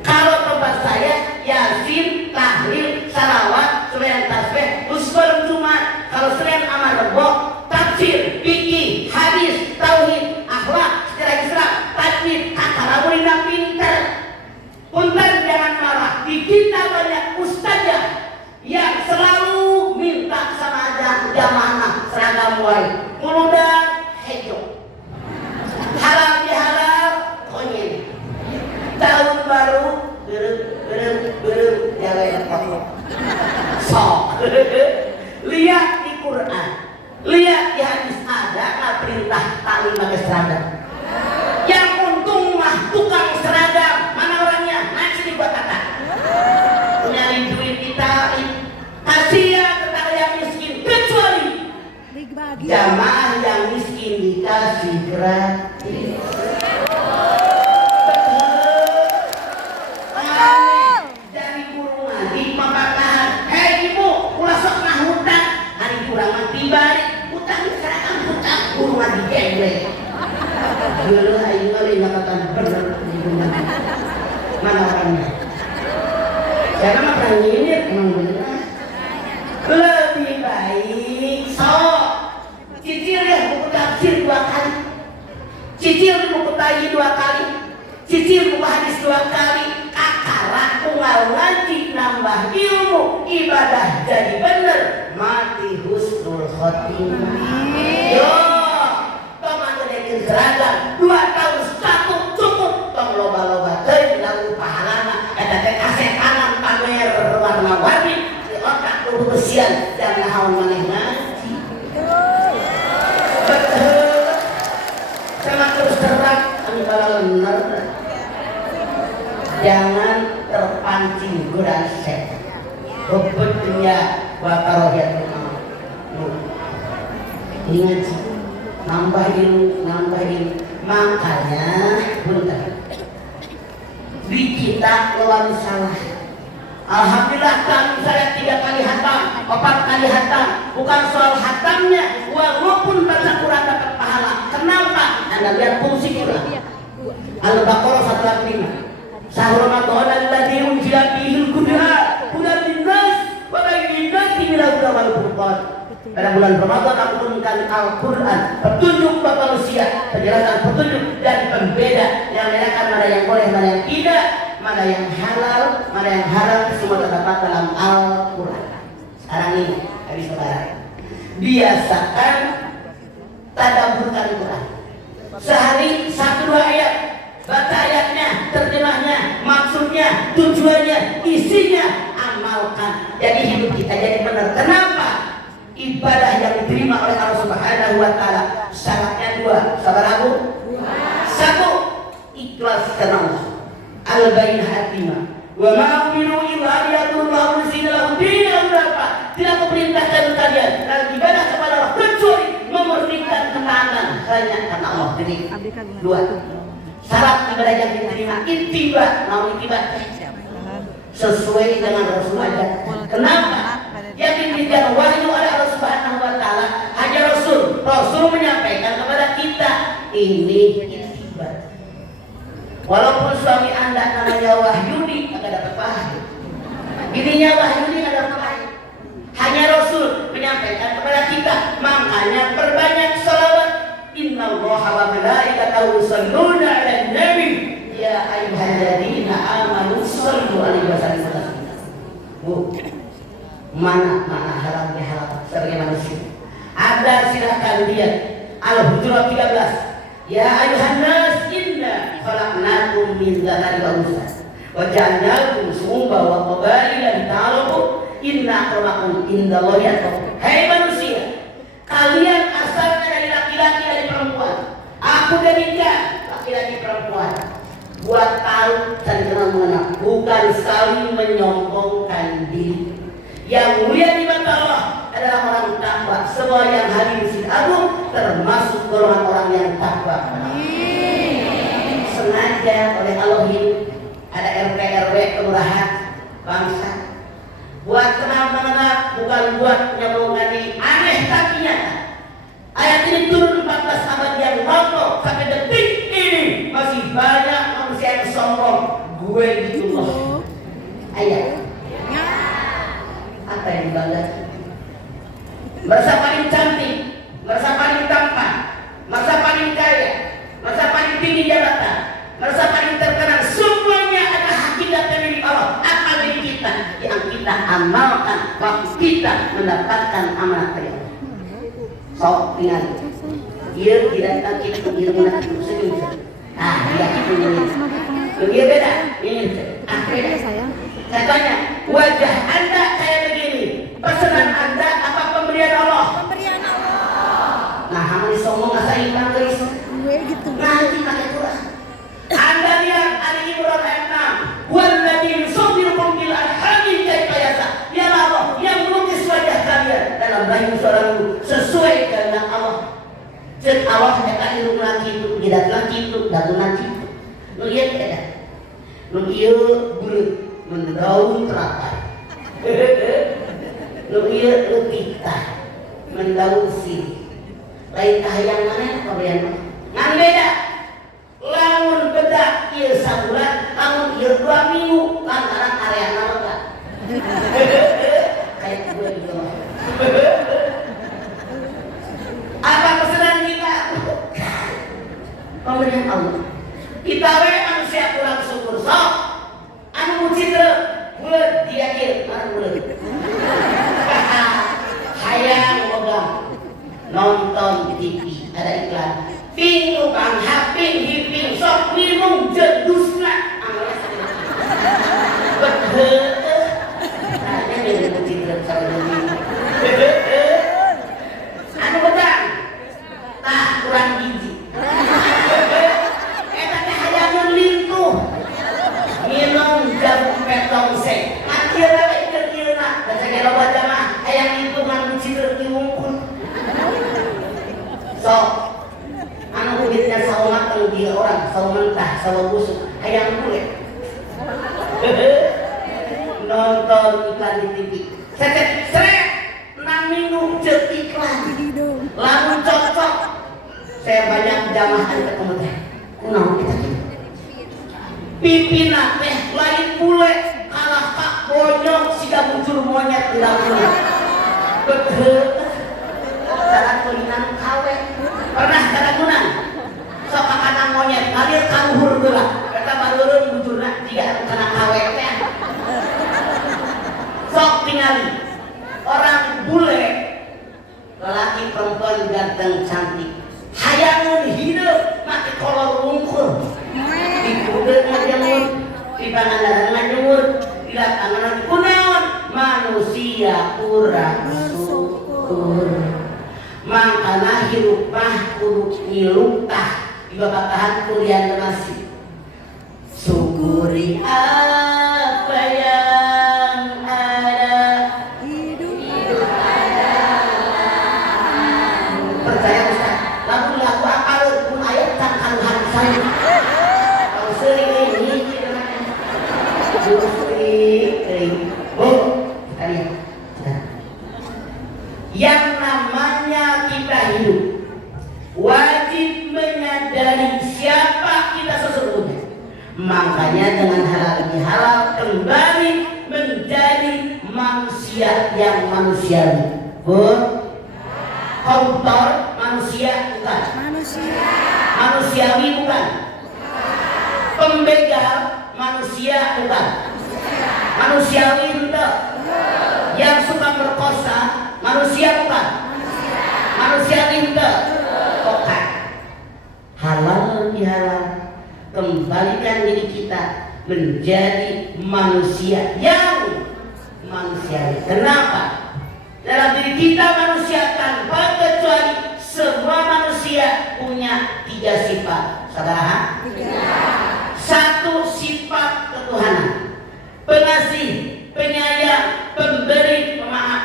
Kalau tempat saya Yasin, tahlil, salawat, selain tasbih, usbal Jumat. Kalau selain amal rebo, tafsir, fikih, hadis, tauhid, akhlak, sejarah Islam, tajwid, kata rawina pintar. Punten jangan marah. Di kita banyak ustazah yang selalu minta sama jamaah seragam wae. Muludan hejo. Halal bihalal konyen. Tahun baru berem jalan pokok. Sok. Lihat di Quran, lihat di hadis ada perintah taklim pakai seragam. Yang untung mah tukang seragam, mana orangnya? Nasi dibuat kata. Nyari duit kita, kasihan tetangga yang miskin, kecuali jamaah yang miskin dikasih gratis. Dari guru ngaji pembatahan, hei ibu, ulah sok nah hutang, hari kurang mati balik, hutang seragam hutang, guru ngaji gembel. Gila ayo kali ngatakan bener di rumah. Mana orangnya? Saya mah pernah nyindir emang bener. Lebih baik sok cicil ya buku tafsir 2 kali, cicil buku tayi 2 kali, cicil buku hadis 2 kali. Akara kungal ngaji nambah ilmu, ibadah jadi bener, mati husnul khotimah. Yo seragam 2 tahun 1 cukup. naon maneh ngaji. Betul. Sama terus terang anu bener. Jangan terpancing godaan setan. Rubutnya wa karahiyatul maut. Ini ngaji. Nambah ilmu. Makanya punten. Di kita lawan salah. Alhamdulillah kami saya 3 kali hatam, 4 kali hatam. Bukan soal hatamnya, walaupun baca Quran dapat pahala. Kenapa? Anda lihat fungsi Quran. Al-Baqarah 185. Syahrul Ramadan alladzi unzila fihi al-Qur'an hudan lin-nas wa bayyinatin minal huda wal furqan. Pada bulan Ramadan aku turunkan Al-Quran, petunjuk buat manusia, penjelasan petunjuk dan pembeda yang membedakan mana yang boleh, mana yang tidak, mana yang halal, mana yang haram, semua terdapat dalam Al-Quran. Sekarang ini, habis lebaran, biasakan tadabburkan Quran. Sehari 1-2 ayat, baca ayatnya, terjemahnya, maksudnya, tujuannya, isinya, amalkan. Jadi hidup kita jadi benar. Kenapa? Ibadah yang diterima oleh Allah Subhanahu wa taala syaratnya 2. Sabar aku? 1. Ikhlas karena Allah. Al-bayyinah hatimah. Wa ma umiru illa liya'budullaha mukhlisina lahu din. Tidak memerintahkan kalian dalam ibadah kepada Allah kecuali memurnikan ketaatan hanya karena Allah. Jadi 2. Syarat ibadah yang diterima ittiba. Mau ittiba sesuai dengan Rasul aja. Kenapa? Yang diberikan wahyu oleh Allah Subhanahu wa taala hanya Rasul. Rasul menyampaikan kepada kita ini ittiba. Walaupun suami Anda namanya Wahyudi agak dapat wahyu. Bininya Wahyudi agak dapat wahyu. Hanya Rasul menyampaikan kepada kita, makanya perbanyak salawat. Innallaha wa malaikatahu yusholluna 'alan nabi ya ayyuhalladzina amanu shallu 'alaihi wa sallimu. Bu, mana halal bihalal sebagai manusia. Ada silahkan lihat Al-Hujurat 13. Ya ayuhan nas inna khalaqnakum min dzakarin wa unsa wa ja'alnakum syu'uban wa qabaila lita'arafu inna akramakum indallahi atqakum. Hai manusia, kalian asalnya dari laki-laki dari perempuan. Aku demikian, laki-laki perempuan. Buat tahu dan kenal mengenal, bukan saling menyombongkan diri. Yang mulia di mata Allah adalah orang takwa. Semua yang hadir di sini agung termasuk golongan orang yang takwa. Sengaja oleh Allah hidup ada RT RW kelurahan bangsa. Buat kenal mengenal, bukan buat menyombongkan diri. Aneh tapi nyata. Ayat ini turun 14 abad yang lampau sampai detik ini masih banyak manusia yang sombong. Gue gitu loh. Ayat. Apa yang dibanggakan? Merasa paling cantik, merasa paling tampan, merasa paling kaya, merasa paling tinggi jabatan, merasa paling terkenal. Semuanya adalah hakikat dari milik Allah. Apa diri kita yang kita amalkan waktu kita mendapatkan amanah dari Allah. Sok ingat, dia tidak tahu kita ilmu nak senyum. Ah, dia itu ini. Dia beda. Ini beda. Saya tanya, wajah Anda kayak begini. Pesanan Anda apa pemberian Allah? Pemberian Allah. Nah, hamil sombong asal iman guys. Gue gitu. Nanti pakai Quran. Anda lihat Ali Imran ayat 6. Walladzi yusawwirukum bil arhami kaifa yasha. Ya Allah yang melukis wajah kalian dalam rahim seorang sesuai kehendak Allah. Cek Allah tekan ilmu laki itu, tidak laki itu, datu laki itu. Lu lihat tidak? Lu ieu bulut mendaun teratai. Lu ieu kita mendaun sih. Lain kahayang mana kabean? Ngan beda. Lamun bedak ieu sabulan, lamun ieu 2 minggu lantaran area naon. Kayak gue gitu. Apa pesanan kita? Pemberian Allah. Kita manusia kurang syukur. Sok anu muji teu bulet dia kieu anu bulet. Hayang boga nonton di TV ada iklan. Ping upang haping hiping sok minum jedusna. Betul. Nah, sama busuk hayang bule. Nonton iklan di TV seret nang minum cek iklan lalu cocok saya banyak jamaah ketemu teh kunaon kita pipina teh lain bule kalah kak bonyok siga muncul monyet di dapur betul jalan kulinan kawe pernah jalan kunan sok kakana monyet ngalir kaluhur geula eta barureun munculna tiga kana kawe teh sok tingali orang bule lelaki perempuan ganteng cantik hayangun hidup make kolor rungkul di kudeut ngajemur di pangandaran ngajemur di lapangan kunaon manusia kurang syukur makana hirup mah kudu ngilup tah di babakahan kuliah masih syukuri apa yang ada percaya Ustaz lagu apa pun ayat kan kaluhan saya kalau sering ini yang namanya kita hidup wajib menyadari siapa kita sesungguhnya. Makanya dengan halal ini halal kembali menjadi manusia yang manusiawi. Koruptor manusia bukan. Manusiawi bukan. Pembegal manusia bukan. Manusiawi enggak. Yang suka berkosa manusia bukan. Manusiawi enggak. Bukan. Halal bihalal kembalikan diri kita menjadi manusia yang manusiawi. Kenapa? Dalam diri kita manusia tanpa kecuali semua manusia punya tiga sifat. Saudara? Satu sifat ketuhanan. Pengasih, penyayang, pemberi, pemaaf.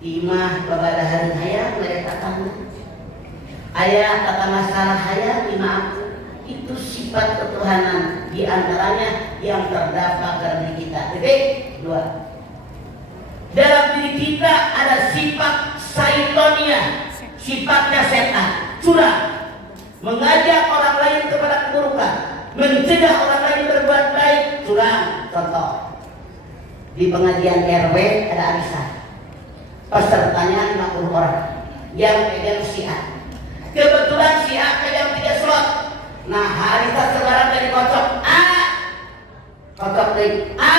Imah babada hari hayang mereka tahu. Ayah kata masalah hayang dimaafkan. Itu sifat ketuhanan di antaranya yang terdapat dalam diri kita. Titik dua. Dalam diri kita ada sifat saitonia, sifatnya setan, curang, mengajak orang lain kepada keburukan, mencegah orang lain berbuat baik, curang. Contoh di pengajian RW ada arisan, pesertanya 50 orang, yang pegang si A. Kebetulan si A pegang 3 slot. Nah, arisan sekarang dari kocok A, kocok dari A,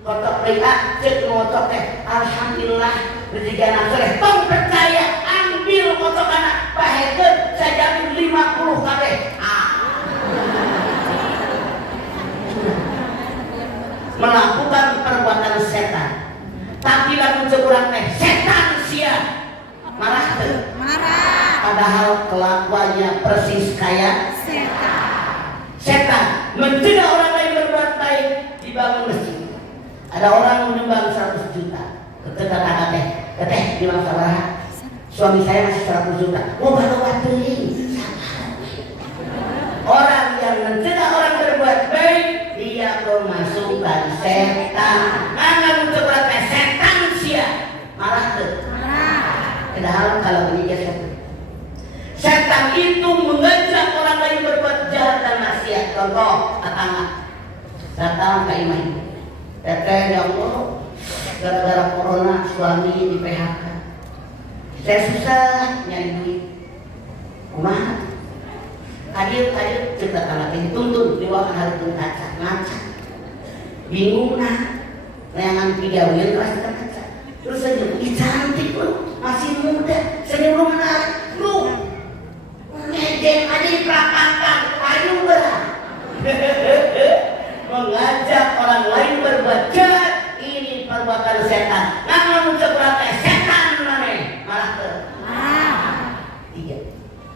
kocok dari A, cek ngocok teh. Alhamdulillah rezeki anak soleh. Tong percaya, ambil kocok anak. Pak Heken, saya jamin 50 kabeh. Melakukan perbuatan setan. Tapi lalu cekurang teh setan sia. Marah tuh. Padahal kelakuannya persis kayak setan. Mencegah orang lain berbuat baik, dibangun masjid. Ada orang menyumbang 100 juta. Tetangga teteh bilang salah. Suami saya masih 100 juta. Oh baru waduh. Orang yang mencegah orang berbuat baik, dia memasukkan setan. Karena mencoba setan sia. Marah tuh. Padahal kalau ini setan itu mengajak orang lain berbuat jahat dan maksiat. Contoh tetangga datang ke imam, teteh ya Allah, gara-gara corona suami di PHK, saya susah nyari duit. Kumaha? Hadir cerita tanah ini tuntun diwakan harus ngaca, bingung nah, layangan pigawin kelas kita ngaca. Terus saya bilang, cantik loh, masih muda, senyum lu menarik, lu ngejeng aja di perapatan, ayo berat. Mengajak orang lain berbuat jahat, ini perbuatan setan. Namun sebenarnya setan mana? Malah ke. Tiga.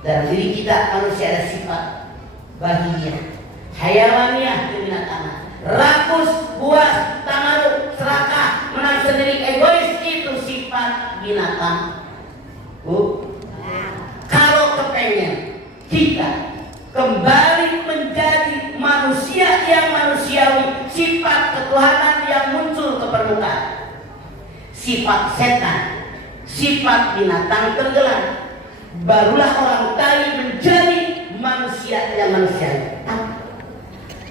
Dalam diri kita manusia ada sifat bahiyah, hayawaniyah, kebinatangan, rakus, buas, tamaruk, serakah, menang sendiri, egois, itu sifat binatang. Kalau kepengen kita kembali ketuhanan yang muncul ke permukaan. Sifat setan, sifat binatang tenggelam. Barulah orang tadi menjadi manusia yang manusia.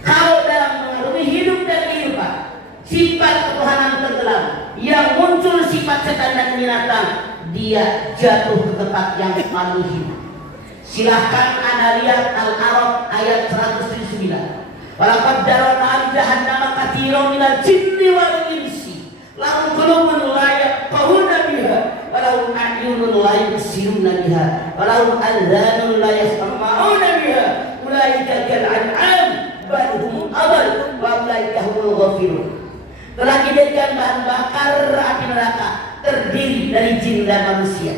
Kalau dalam mengarungi hidup dan kehidupan, sifat ketuhanan tenggelam, yang muncul sifat setan dan binatang, dia jatuh ke tempat yang paling hidup. Silahkan Anda lihat Al-A'raf ayat 179. Walaqad darana jahannama katsiran minal jinni wal insi lahum qulubun la yafqahuna biha wa lahum a'yunun la yubsiruna biha wa lahum adhanun la yasma'una biha ulaika kal an'am bal hum adall wa ulaika humul ghafilun. Telah dijadikan bahan bakar api neraka terdiri dari jin dan manusia.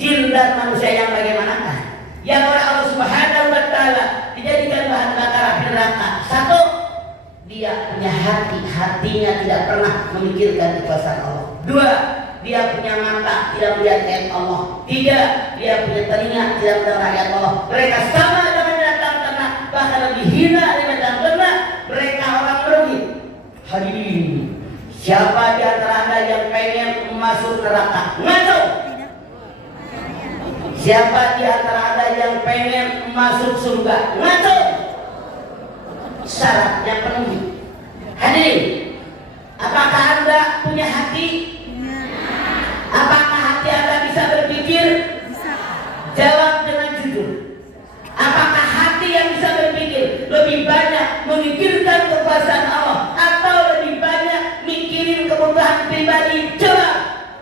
Jin dan manusia yang bagaimanakah? Yang oleh Allah Subhanahu wa Ta'ala dijadikan bahan bakar api neraka. Satu, dia punya hati, hatinya tidak pernah memikirkan kekuasaan Allah. Dua, dia punya mata, tidak melihat ayat Allah. Tiga, dia punya telinga, tidak mendengar ayat Allah. Mereka sama dengan binatang ternak, bahkan lebih hina dari binatang ternak. Mereka orang merugi. Hadirin, siapa di antara Anda yang pengen masuk neraka? Ngaco. Siapa di antara Anda yang pengen masuk surga? Ngaco. Syaratnya penuhi. Hadirin, apakah Anda punya hati? Apakah hati Anda bisa berpikir? Jawab dengan jujur. Apakah hati yang bisa berpikir lebih banyak memikirkan kekuasaan Allah atau lebih banyak mikirin kebutuhan pribadi? Coba.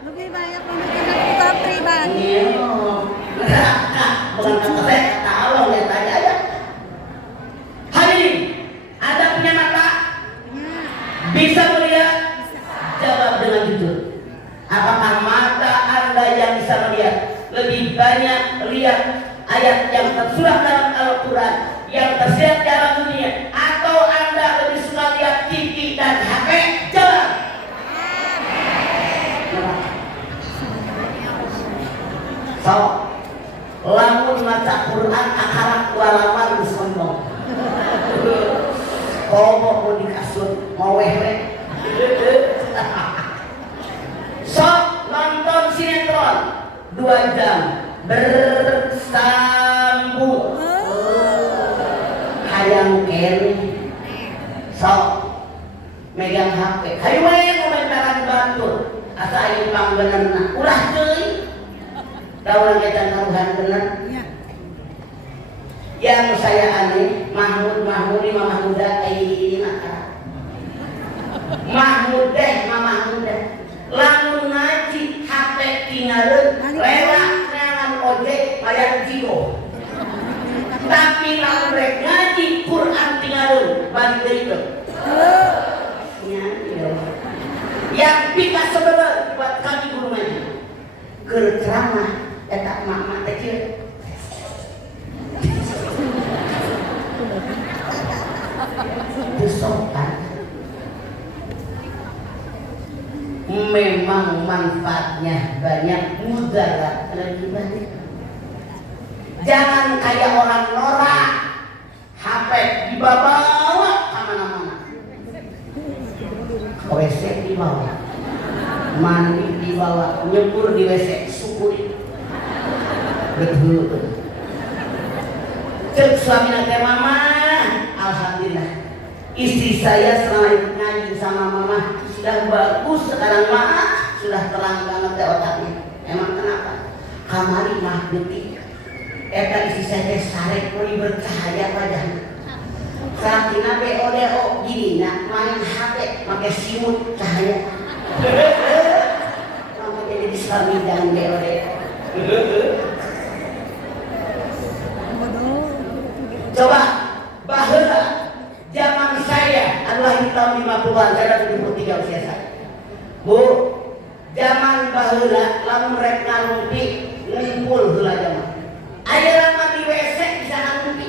Lebih banyak memikirkan kebutuhan pribadi. Neraka, bukan kata saya, kata Allah yang tanya aja. Hadirin, Anda punya mata? Bisa melihat? Jawab dengan jujur. Apakah mata Anda yang bisa melihat lebih banyak lihat ayat yang tersurat dalam Al-Quran, yang tersirat dalam dunia, atau Anda lebih suka lihat TV dan HP? Jawab. So, lamun maca Quran akarak walaman sombong. Komo mau dikasut mau wewe. Sok nonton sinetron 2 jam bersambung. Hayang kene. Sok megang HP. Hayu wae komentaran batur. Asa ayeuna pangbenerna. Ulah teuing. Daulah kita taruhan benar. Yang saya aneh, Mahmud ini Mama Muda ini maka Mahmud deh Mama Muda lamun ngaji HP tinggalin rela ngangan ojek bayar jigo, tapi lamun rek ngaji Quran tinggalin balik dari itu yang pika sebelah buat kami guru ngaji kerceramah etak mak kecil. Sopan memang manfaatnya banyak, mudarat lebih banyak. Jangan kayak orang norak, HP dibawa kemana-mana, WC dibawa, mandi dibawa, nyebur di WC, syukuri. Betul. Cek suami nanti mama, alhamdulillah. Istri saya selama ngaji sama mama sudah bagus, sekarang mah sudah terang banget ya otaknya. Emang kenapa? Kamari mah detik. Eta istri saya sarek mulai bercahaya wajahnya. Sakina BODO gini nak main HP pakai simut cahaya. Mama jadi Islami jangan BODO. Coba baheula zaman saya adalah di tahun 50-an, saya 73 usia saya. Bu, zaman baheula lamun rek ngarumpi ngumpul heula zaman. Aya mah di WC bisa ngarumpi.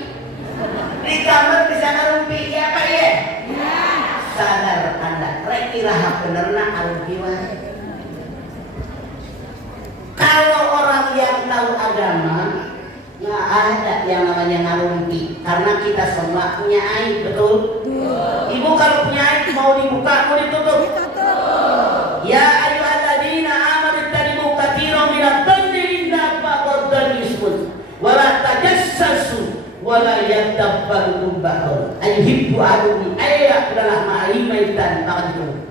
Di kamar bisa ngarumpi, ya Pak ya? Sadar Anda, rek iraha benerna ngarumpi wae. Kalau orang yang tahu agama Nggak ada yang namanya ngarumpi karena kita semua punya aib, betul? Ibu kalau punya aib mau dibuka mau ditutup? Ya ayyuhalladzina amanu ittanibu katsiran minadh dhanni inna ba'dadh-dhanni ismun wa la tajassasu wa la yaghtab ba'dukum ba'dan ayyuhibbu ahadukum ayyakula ma'imaitan ba'du.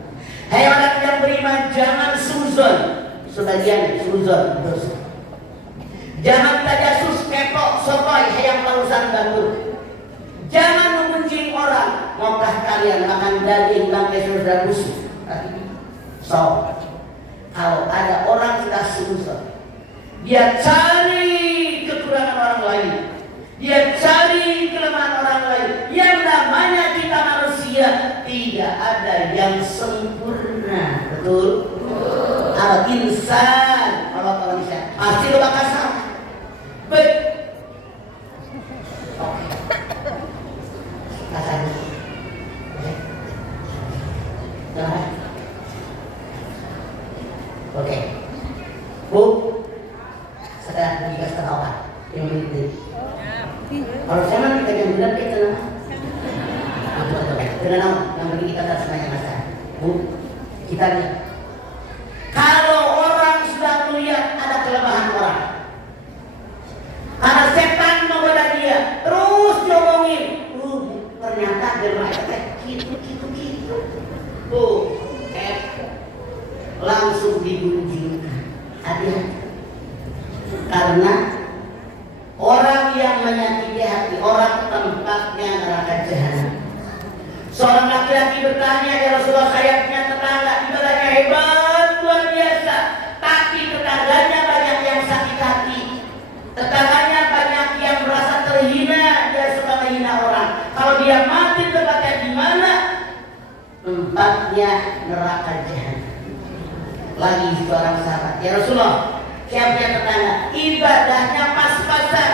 Hai orang yang beriman, jangan suzon. Sebagian suzon dosa. Jangan tajasus, kepo, sotoy, hayang lausan batur. Jangan mengunjing orang. Maukah kalian makan daging bangkai saudara musuh? So, kalau ada orang sudah suzon, dia cari kekurangan orang lain, dia cari kelemahan orang lain. Yang namanya kita manusia, tidak ada yang sempurna, betul? Al insan, kalau manusia pasti lo bakal salah. Baik. Oke. Kasar. Oke. Jangan. Oke. Bu, sekarang kita setengah yang menit. Kalau saya nanti kajian bulan kita nama. Dengan nama yang beri kita tak semuanya masa. Bu, kita lihat. Kalau orang sudah melihat ada kelemahan orang, karena setan menggoda dia, terus diomongin, ternyata dermaga gitu. Langsung digunjingkan. Hati-hati. Karena orang yang menyakiti hati orang tempatnya neraka jahanam. Seorang laki-laki bertanya, ya Rasulullah, saya punya tetangga, ibadahnya hebat, luar biasa, tapi tetangganya banyak yang sakit hati. Tetangganya banyak yang merasa terhina, dia suka menghina orang. Kalau dia mati tempatnya di mana? Tempatnya neraka jahanam. Lagi seorang sahabat, ya Rasulullah, saya punya tetangga, ibadahnya pas-pasan,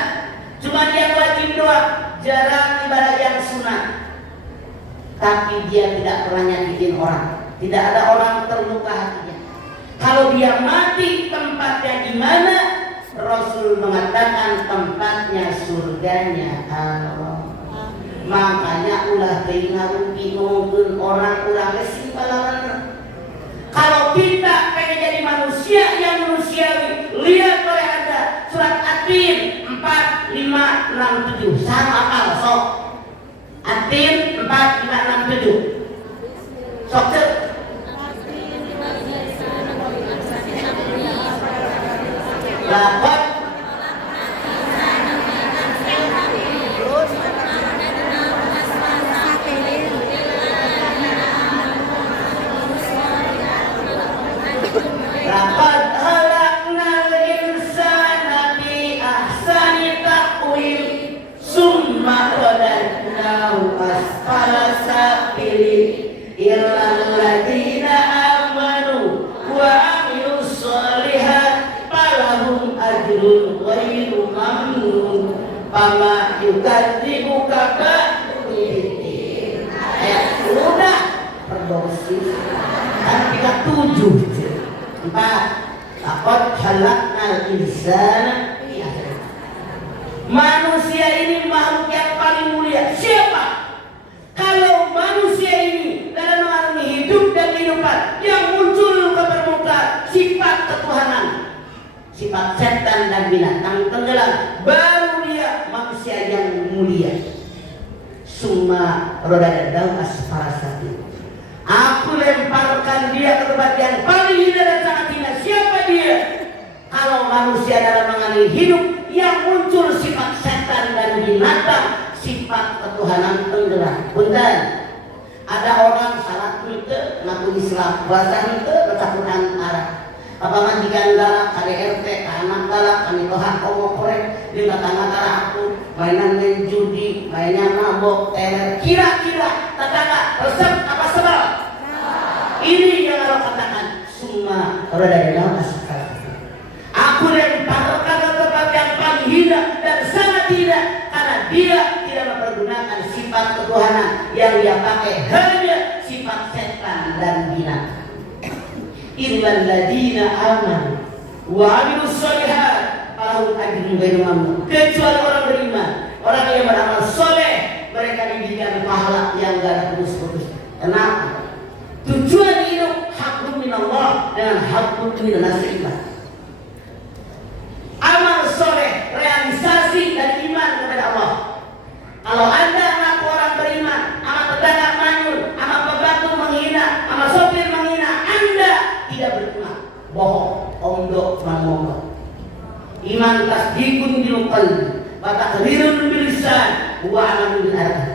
cuma dia wajib doang, jarang ibadah yang sunat. Tapi dia tidak pernah nyakitin orang, tidak ada orang terluka hatinya. Kalau dia mati tempatnya di mana? Rasul mengatakan tempatnya surganya Allah. Makanya ulah teringat ngomongin orang kesimpulan. Kalau kita pengen jadi manusia yang manusiawi, lihat oleh Anda surat At-Tin 4, 5, 6, 7. Sama apal sok. At-Tin 4, 5, 6, 7. Sok cek. Lapor. Laqad khalaqnal insana fi ahsani taqwim summa radadnahu asfala safilin illal ladzina amanu wa amilus sholihat falahum ajrun ghairu mamnun fama yukadzibuka ba'du biddin. Ayat sudah perdosis kan 37. 4. Laqad khalaqnal insana. Manusia ini makhluk yang paling mulia. Siapa? Kalau manusia ini dalam mengalami hidup dan kehidupan yang muncul ke permukaan sifat ketuhanan, sifat setan dan binatang tenggelam, baru dia manusia yang mulia. Summa radadnahu asfala safilin. Aku lemparkan dia ke tempat yang paling hina dan sangat hina. Siapa dia? Kalau manusia dalam mengalami hidup yang muncul sifat setan dan binatang, sifat ketuhanan tenggelam. Punten, ada orang salat henteu ngaku Islam, puasa henteu baca Quran Arab. Apa majikan galak, KDRT, anak galak, kanitoha komo korek, di tetangga galak aku, mainan main judi, mainan mabok, teler. Kira-kira tetangga resep apa sebab? Ini yang Allah katakan, summa radadnahu asfala. Aku lemparkan ke tempat yang paling hina dan sangat hina karena dia tidak mempergunakan sifat ketuhanan, yang dia pakai hanya sifat setan dan binatang. Illal ladzina amanu wa amilus sholihat lahum ajrun ghairu mamnun. Kecuali orang beriman, orang yang beramal soleh, mereka diberikan pahala yang gak putus-putus. Kenapa? Tujuan hidup haqqun minallah dengan haqqun minan nas. Amal soleh, realisasi dan iman kepada Allah. Kalau Anda mengaku orang beriman, sama pedagang manyun, sama pembantu menghina, sama sopir menghina, Anda tidak beriman. Bohong, omdo mangomdo. Iman tasdikun bil qalbi, wa taqrirun bil lisan, wa amalun bil arkan.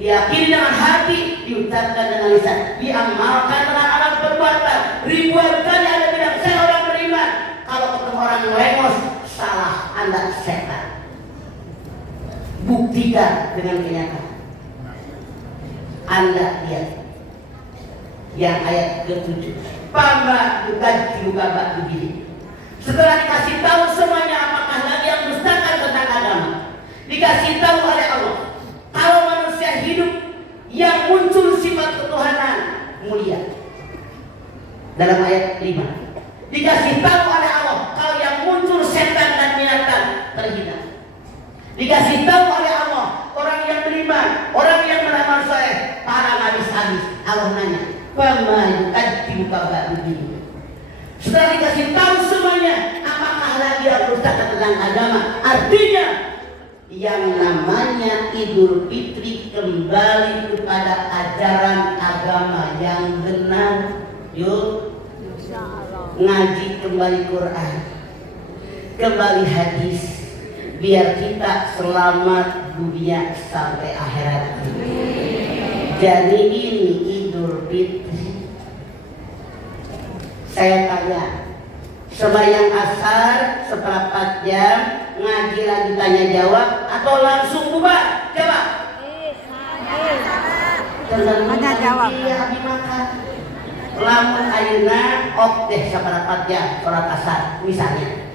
Diyakini dengan hati, diucapkan dengan lisan, diamalkan dengan amal perbuatan. Ribuan kali Anda bilang saya orang beriman. Kalau ketemu orang lengos, salah, Anda setan. Buktikan dengan kenyataan. Anda lihat yang ayat ke-7. Pama bukan juga begini. Setelah dikasih tahu semuanya, apakah lagi yang mendustakan tentang agama? Dikasih tahu oleh Allah, kalau manusia hidup yang muncul sifat ketuhanan mulia. Dalam ayat 5 dikasih tahu oleh Allah, kalau yang muncul setan dan binatang terhina. Dikasih tahu oleh Allah, orang yang beriman, orang yang beramal saleh, para habis-habis. Allah nanya, "Pama yukadzibuka begini." Setelah dikasih tahu semuanya, apakah lagi yang mendustakan tentang agama? Artinya yang namanya Idul Fitri kembali kepada ajaran agama yang benar. Yuk ngaji kembali Quran, kembali hadis, biar kita selamat dunia sampai akhirat. Jadi ini Idul Fitri. Saya tanya, sembahyang asar seperempat jam, ngaji lagi tanya jawab, atau langsung bubar? Coba. Tanya jawab. Iya, habis makan. Lamun ayeuna ok deh seperempat jam sholat asar misalnya,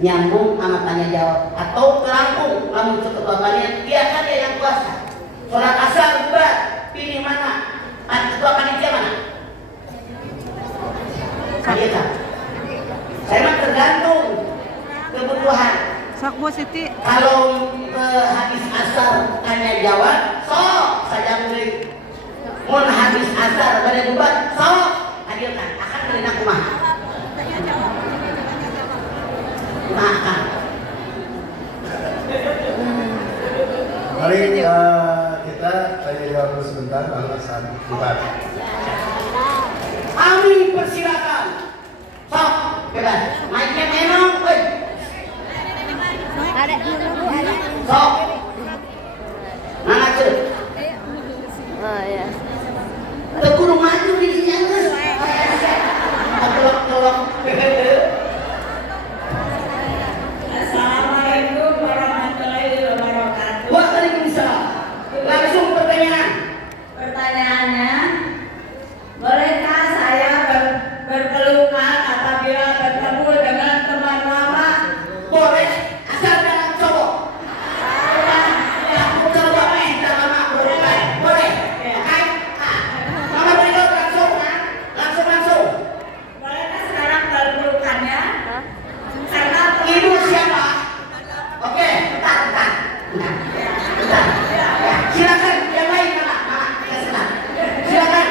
nyambung sama tanya jawab, atau ke Lampung, lamun ketua panitia dia kan dia yang kuasa. Sholat asar bubar, pilih mana? Ketua panitia mana? Saya mah tergantung kebutuhan. Sok Bu Siti. Kalau habis asar tanya jawab, sok saja mulai. Mun habis asar pada bubar, sok hadirkan. Akan beri nak rumah. Makan. Mari kita tanya jawab dulu sebentar, lalu asal bubar. Amin, persilakan. Sok, bebas. Mic-nya memang, woi. Ada dulu Bu, ada. Sok. Mana tuh? Oh ya. Teguh maju di sini guys. Tolong. Assalamualaikum warahmatullahi wabarakatuh. Waalaikumsalam. Langsung pertanyaan. Pertanyaannya, bolehkah saya berpelukan apabila bertemu dengan teman lama? Boleh, asal jangan cowok. Aku coba kita lama berpelukan. Boleh. Hai. Mama beritahu langsung. Bolehkah sekarang berpelukannya? Karena Ibu siapa? Oke, bentar. Silakan yang lain mana? Silakan.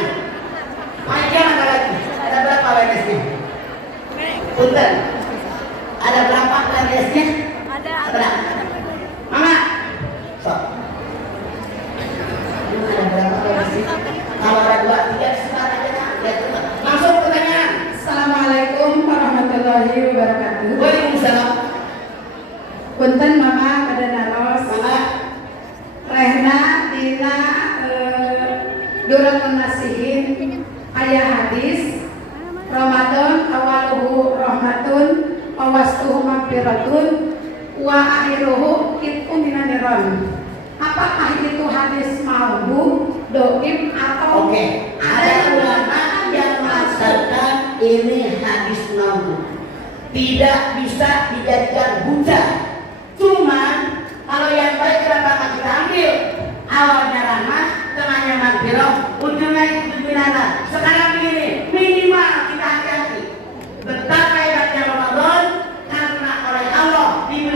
Mainnya mana lagi? Ada berapa WNS-nya? Punten. Ada berapa WNS-nya? Ada. Mama. Sok. Ada berapa WNS-nya? Kalau ada 2, 3 silakan aja. Lihat cepat. Langsung pertanyaan. Assalamualaikum warahmatullahi wabarakatuh. Waalaikumsalam. Punten Mama pada naros. Mama. Rehna dina Duratun Nasihin ayah hadis Ramadan awaluhu rahmatun awastuhu magfiratun wa akhiruhu itku minaniron. Apakah itu hadis maudhu, doib atau Oke, ada ulama yang mengatakan ini hadis maudhu, tidak bisa dijadikan hujah. Cuman kalau yang baik kenapa kita ambil? Awalnya rahmat, tengahnya magfirah, ujungnya itu binana. Sekarang begini, minimal kita hati-hati. Betapa hebatnya Ramadan karena oleh Allah diberi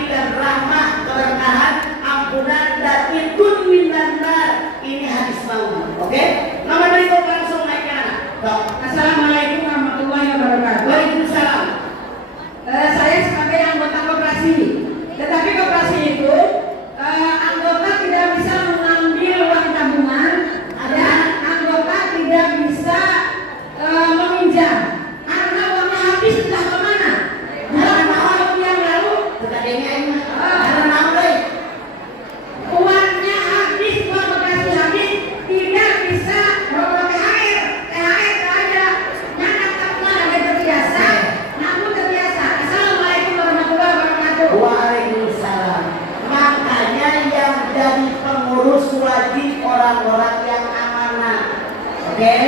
Oke,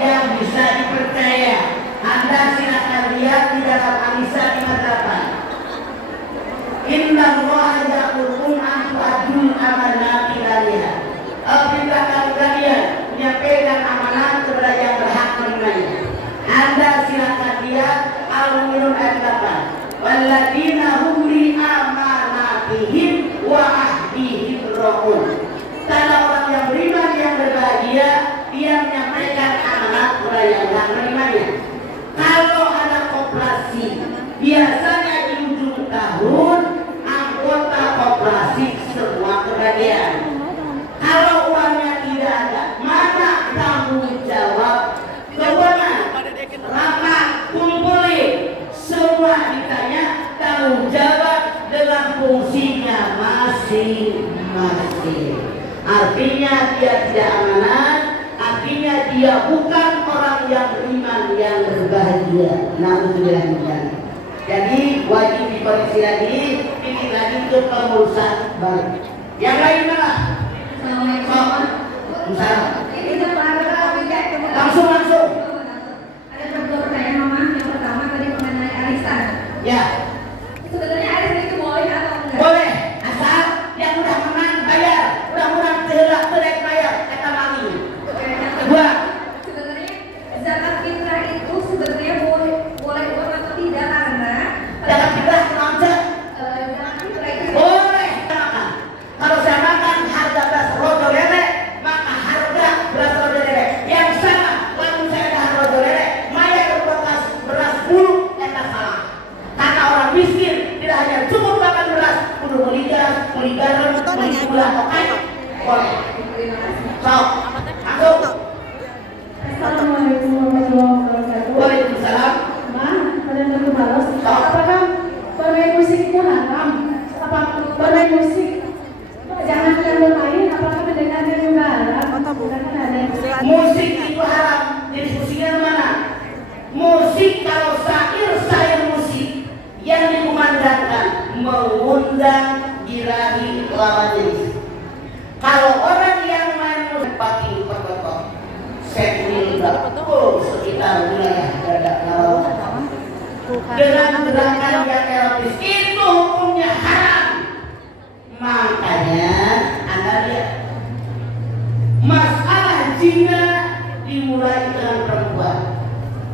yang bisa dipercaya. Anda silakan lihat di dalam An-Nisa 58. Inna Allah ya'murukum an tu'addul amanati ilaiha. Perintahkan kalian menyampaikan amanat kepada yang berhak menerimanya. Anda silakan lihat Al-Mu'minun ayat 8. Walladzina hum li amanatihim wa ahdihim ra'un. Karena orang yang beriman yang berbahagia, dia menyampaikan amanat kepada yang berhak menerimanya. Kalau ada koperasi, biasanya di ujung tahun anggota koperasi semua kebagian. Kalau uangnya tidak ada, mana tanggung jawab keuangan? Rapat, kumpulin, semua ditanya tanggung jawab dengan fungsinya masing-masing. Artinya dia tidak amanat, artinya dia bukan orang yang beriman yang berbahagia. Nauzubillah. Jadi wajib dikoreksi lagi, bikin lagi ke pengurusan baru. Yang lain mana? Langsung. Ada beberapa pertanyaan Mama. Yang pertama tadi mengenai arisan. Ya. Sebenarnya arisan itu boleh atau enggak? Boleh, asal yang udah menang bayar, udah menang terlak bayar, kata mami. Yang Kedua, sebenarnya zakat fitrah itu sebenarnya boleh uang atau tidak karena jangan kita langsung. zakat fitrah itu Boleh makan. Kalau saya makan harga beras rodo lele, maka harga beras rodo lele yang sama. Kalau saya ada rodo lele, maya beras bulu eta salah. Karena orang miskin tidak hanya cukup makan beras, kudu beli gas, beli garam, beli gula, oke? Boleh. So, masuk. Assalamualaikum warahmatullahi wabarakatuh. Waalaikumsalam. Ma, pada tentu balas. Apakah bermain musik itu haram? Apa bermain musik? Jangan yang bermain. Apakah mendengarnya juga haram? Bukan ada. Musik itu haram. Diskusinya mana? Musik kalau syair musik yang dikumandangkan mengundang birahi lawan jenis. Kalau orang yang main musik pakai perkotok, set minta, sekitar wilayah dada lawan. Dengan gerakan yang erotis itu hukumnya haram. Makanya Anda lihat masalah zina dimulai dengan perempuan.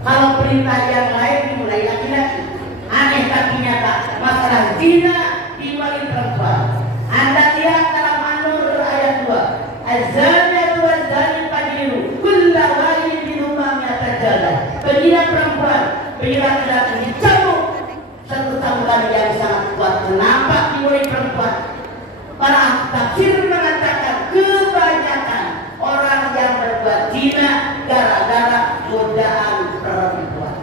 Kalau perintah yang lain dimulai laki-laki. Aneh tapi nyata. Masalah zina dimulai perempuan. Anda lihat dalam An-Nur ayat 2. Az-zaniyatu waz-zani fajlidu kulla wahidin minhuma mi'ata jaldah. Pezina perempuan, pezina laki-laki dicambuk satu cambukan yang sangat kuat. Kenapa dimulai perempuan? Para tafsir mengatakan kebanyakan orang yang berbuat zina gara-gara godaan perempuan.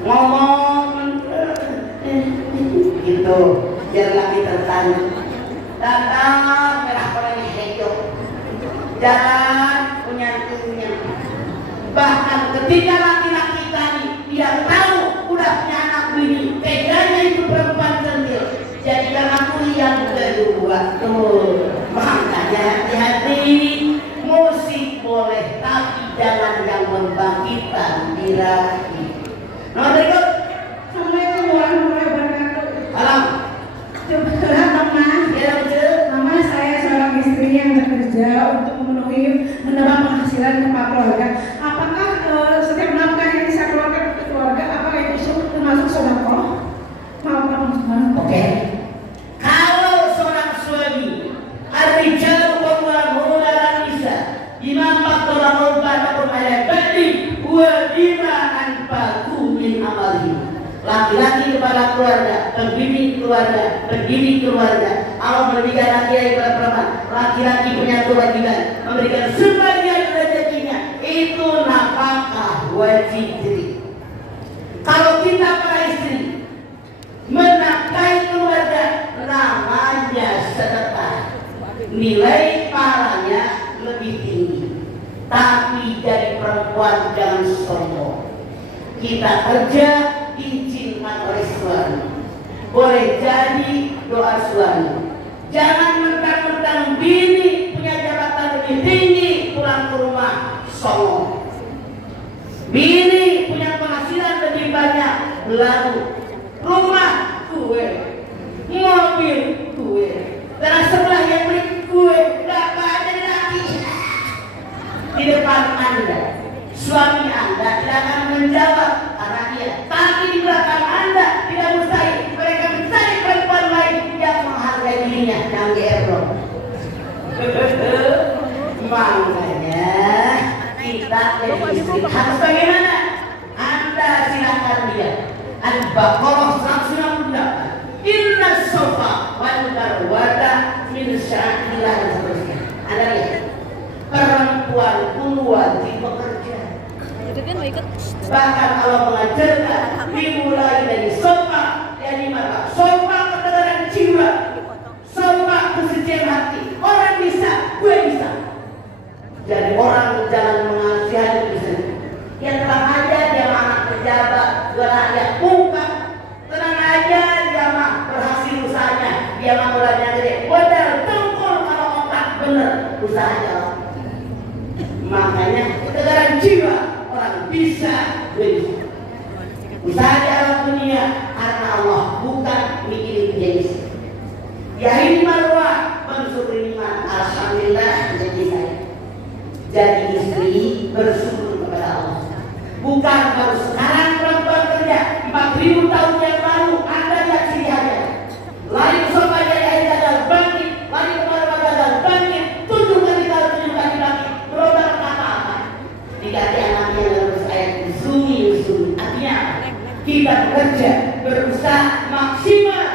Ngomong gitu, biar lagi tertarik. Datang merah pelangi hijau, jalan punya. Bahkan ketika laki-laki tadi dia tahu udah punya anak bini, teganya itu perempuan centil. Jadikan aku yang kedua tuh. Makanya hati-hati. Musik boleh, tapi jangan yang membangkitkan birahi. Nomor berikut. Assalamualaikum warahmatullahi wabarakatuh. Salam. Curhat dong, Mas. Ya, betul. Mama, saya seorang istri yang bekerja untuk memenuhi menambah penghasilan kepala keluarga. Apakah setiap nafkah yang saya keluarkan untuk keluarga, apakah itu termasuk sedekah? Maaf, Mas. Oke. Kalau seorang suami ar-rijal qawwamuna 'alan nisa bima faddala Allahu ba'dahum 'ala ba'din wa bima anfaqu min amalihim. Laki-laki kepala keluarga, pendiri keluarga. Allah memberikan laki-laki kepada perempuan. Laki-laki punya kewajiban memberikan sebagian rezekinya. Itu nafkah wajib diri. Kalau kita para istri menafkahi keluarga, namanya sedekah. Nilai pahalanya lebih tinggi. Tapi dari perempuan jangan sombong. Kita kerja diizinkan oleh suami. Boleh jadi doa suami. Jangan mentang-mentang bini punya jabatan lebih tinggi pulang ke rumah sombong. lalu rumah gue, mobil gue, tanah sebelah yang beli gue, berapa ada lagi di depan Anda. Suami Anda tidak akan menjawab karena dia, tapi di belakang Anda tidak mustahil mereka mencari perempuan lain yang menghargai dirinya dan GR. Makanya kita jadi istri harus bagaimana? Anda silakan lihat Al-Baqarah 168. Inna sofa wal marwata min sya'rillah dan seterusnya. Anda lihat perempuan pun wajib bekerja. Bahkan Allah mengajarkan dimulai dari sofa, yang dimana sofa ketegaran jiwa, sofa kesucian hati. Orang bisa, gue bisa. Jadi orang jangan mengasihani bisa. Ya tenang aja dia anak pejabat, dia rakyat bukan. Tenang aja dia mah berhasil usahanya, dia mah modalnya gede. Modal tengkol kalau otak bener usahanya. Makanya ketegaran jiwa orang bisa, gue bisa. Usaha di alam dunia karena Allah, bukan mikirin gengsi. Ya ini marwah bersyukur nikmat. Alhamdulillah jadi saya. Jadi istri bersyukur kepada Allah. Bukan baru sekarang perempuan kerja 4.000 tahun yang lalu Anda lihat ciriannya. Lari ke sofa dari air gagal bangkit, lari ke marwah gagal bangkit, 7 kali bangkit, berobat apa-apa. Diganti anaknya lalu saya sumi. Artinya kita bekerja, berusaha maksimal.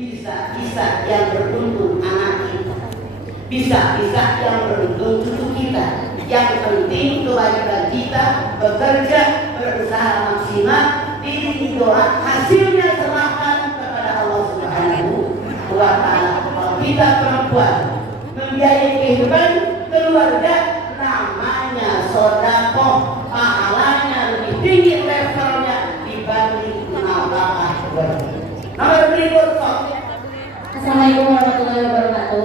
Bisa yang beruntung anak kita, bisa yang beruntung cucu kita. Yang penting kewajiban kita bekerja, berusaha maksimal, diri doa, hasilnya serahkan kepada Allah Subhanahu wa Ta'ala. Kalau kita perempuan membiayai kehidupan keluarga, namanya sedekah, pahalanya lebih tinggi levelnya dibanding nafkah keluarga. Nomor berikut, Assalamualaikum warahmatullahi wabarakatuh.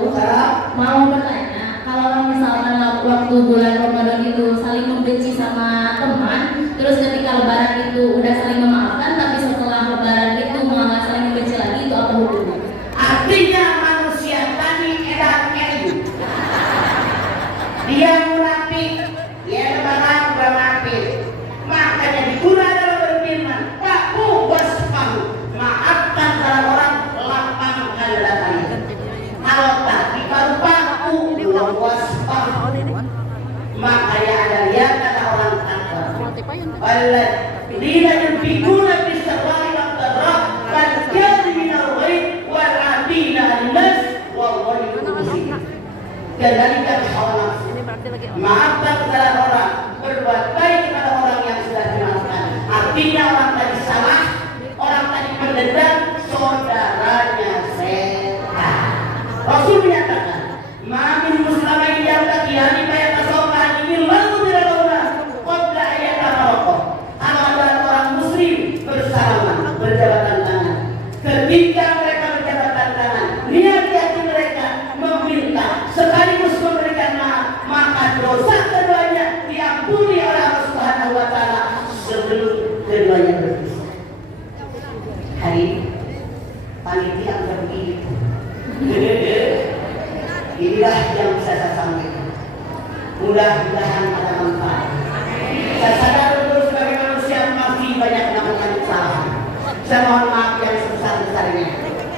Mau bertanya, kalau misalkan waktu bulan Ramadan itu saling membenci sama teman, terus ketika Lebaran itu udah saling memaafkan, tapi setelah Lebaran itu malah saling membenci lagi, itu apa hukumnya? Artinya manusia tadi edan itu. Dia munafik, dia lebaran munafik. Makanya digunakan dalam berfirman, Pak waspahu, maafkan kalau orang lapangkan datanya. Kalau tadi baru paku, belum waspahu. Makanya ada lihat kata orang takwa. Allah tidak yunfikuna bisawari wa darah wal kadhimin al-ghaib wal 'afina 'anil nas wallahu yuhibbu. Dari hawa nafsu. Maafkan kepada orang, berbuat baik kepada orang yang sudah dimaafkan. Artinya orang tadi salah, orang tadi mendendam, saudaranya setan. Rasul menyatakan, "Ma'min muslimin yang takiyani bayat tasawwufan ini lalu tidak tahu qabla ayat tafarraqah." Kalau ada orang muslim bersalaman, berjabatan tangan. Ketika mereka berjabatan tangan, niat di hati mereka meminta sekaligus memberikan maaf, maka dosa keduanya diampuni oleh Allah Subhanahu wa Ta'ala sebelum keduanya berpisah. Hari ini panitia begitu. Inilah yang bisa saya sampaikan. Mudah-mudahan ada manfaat. Saya sadar betul sebagai manusia masih banyak melakukan kesalahan. Saya mohon maaf yang sebesar-besarnya.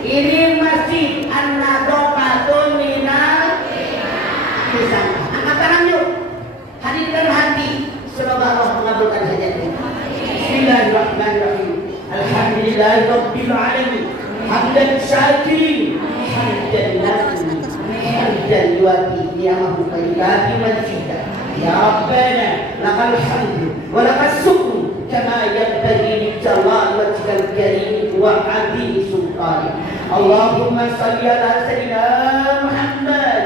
Ini masjid An-Nadhafatun minal Islam. Angkat tangan yuk. Hadirkan hati. Semoga Allah mengabulkan hajatnya. Bismillahirrahmanirrahim. Alhamdulillahirabbil alamin. Hamdan syakirin. Hamdan lakum. Hamdan yuwafi ni'amahu tayyibati majidah. Ya Rabbana lakal hamdu wa lakas syukru kama yanbaghi li jalali wajhikal karim wa 'azimi sultanik. Allahumma shalli ala sayyidina Muhammad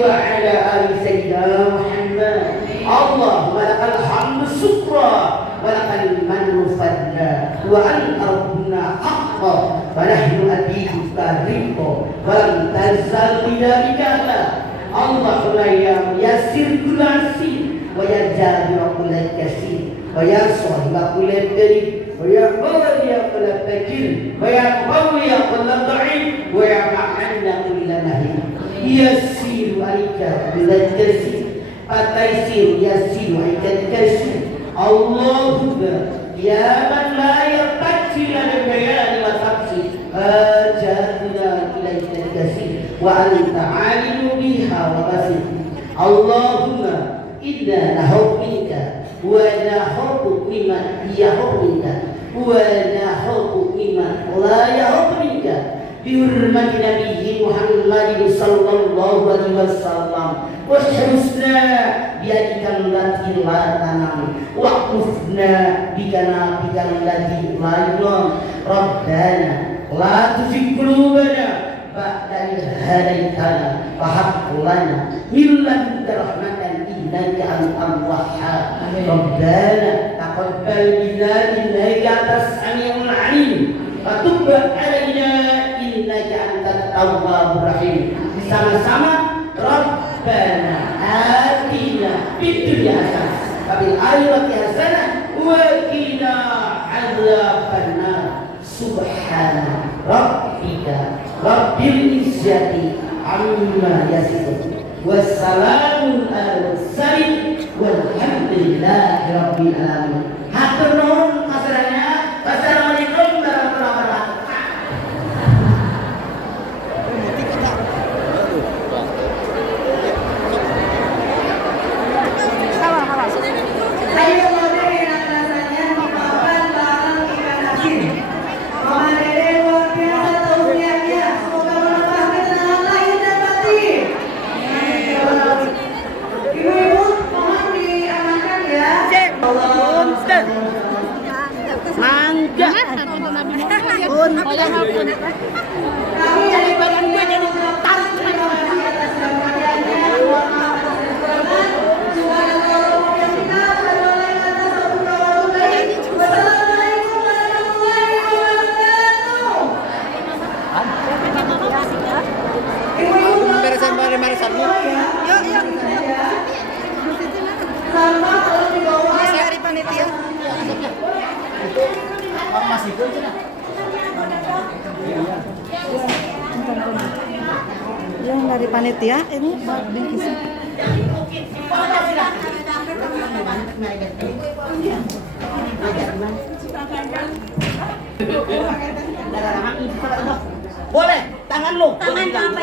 wa ala ali sayyidina Muhammad. Allahumma lakal hamdu syukra wa lakal mannu fadla wa anta rabbuna haqqan wa nahnu abiduka ridha wa lam tazal bidzalika. Allahumma ya yassir kulla asir wa ya jabir kulla kasir wa ya sahib kulla karim ويا قوي كل التكيل ويا قوي كل الضعيف ويا معنا كل نهي يسير عليك بالتيسير التيسير يسير عليك التيسير اللهم يا من لا يقتل البيان والتفسير حاجاتنا اليك الكثير وانت عالم بها وبصير اللهم إنا نحب منك ونحب ممن يحب منك ونحب ممن لا يحب منك بحرمة نبي محمد صلى الله عليه وسلم وحرسنا بيدك التي لا تنام واقفنا بجنابك الذي لا ينام ربنا لا تزغ قلوبنا بعد إذ هديتنا وهب لنا من لدنك رحمة إنك أنت الوهاب ربنا تقبل منا إنك أنت السميع العليم وتب علينا إنك أنت التواب الرحيم sama-sama Rabbana atina fid dunya hasanah wa fil akhirati hasanah wa qina adzabannar subhana rabbika rabbil izzati amma yasifun wassalamun alal mursalin walhamdulillahi rabbil alamin. Hatur nuhun masalahnya. Wassalamualaikum warahmatullahi wabarakatuh. Ayo mode yang rasanya dimakan bareng ikan asin. Mama Dede luar biasa tausiahnya. Semoga menambah ketenangan lahir dan batin. Ibu-ibu mohon diamankan ya. Mangga. Kami dari badan gue jadi tarik atas perhatiannya. Mohon maaf atas kekurangan. Subhanallah yang kita berdoa atas Allah baik. Wassalamualaikum warahmatullahi wabarakatuh. Ibu-ibu beresan barisan ya. Yuk. Sama kalau di bawah dari panitia. Masih itu aja. Yang dari panitia ini bingkisan. Boleh, tangan lu. Tangan pegang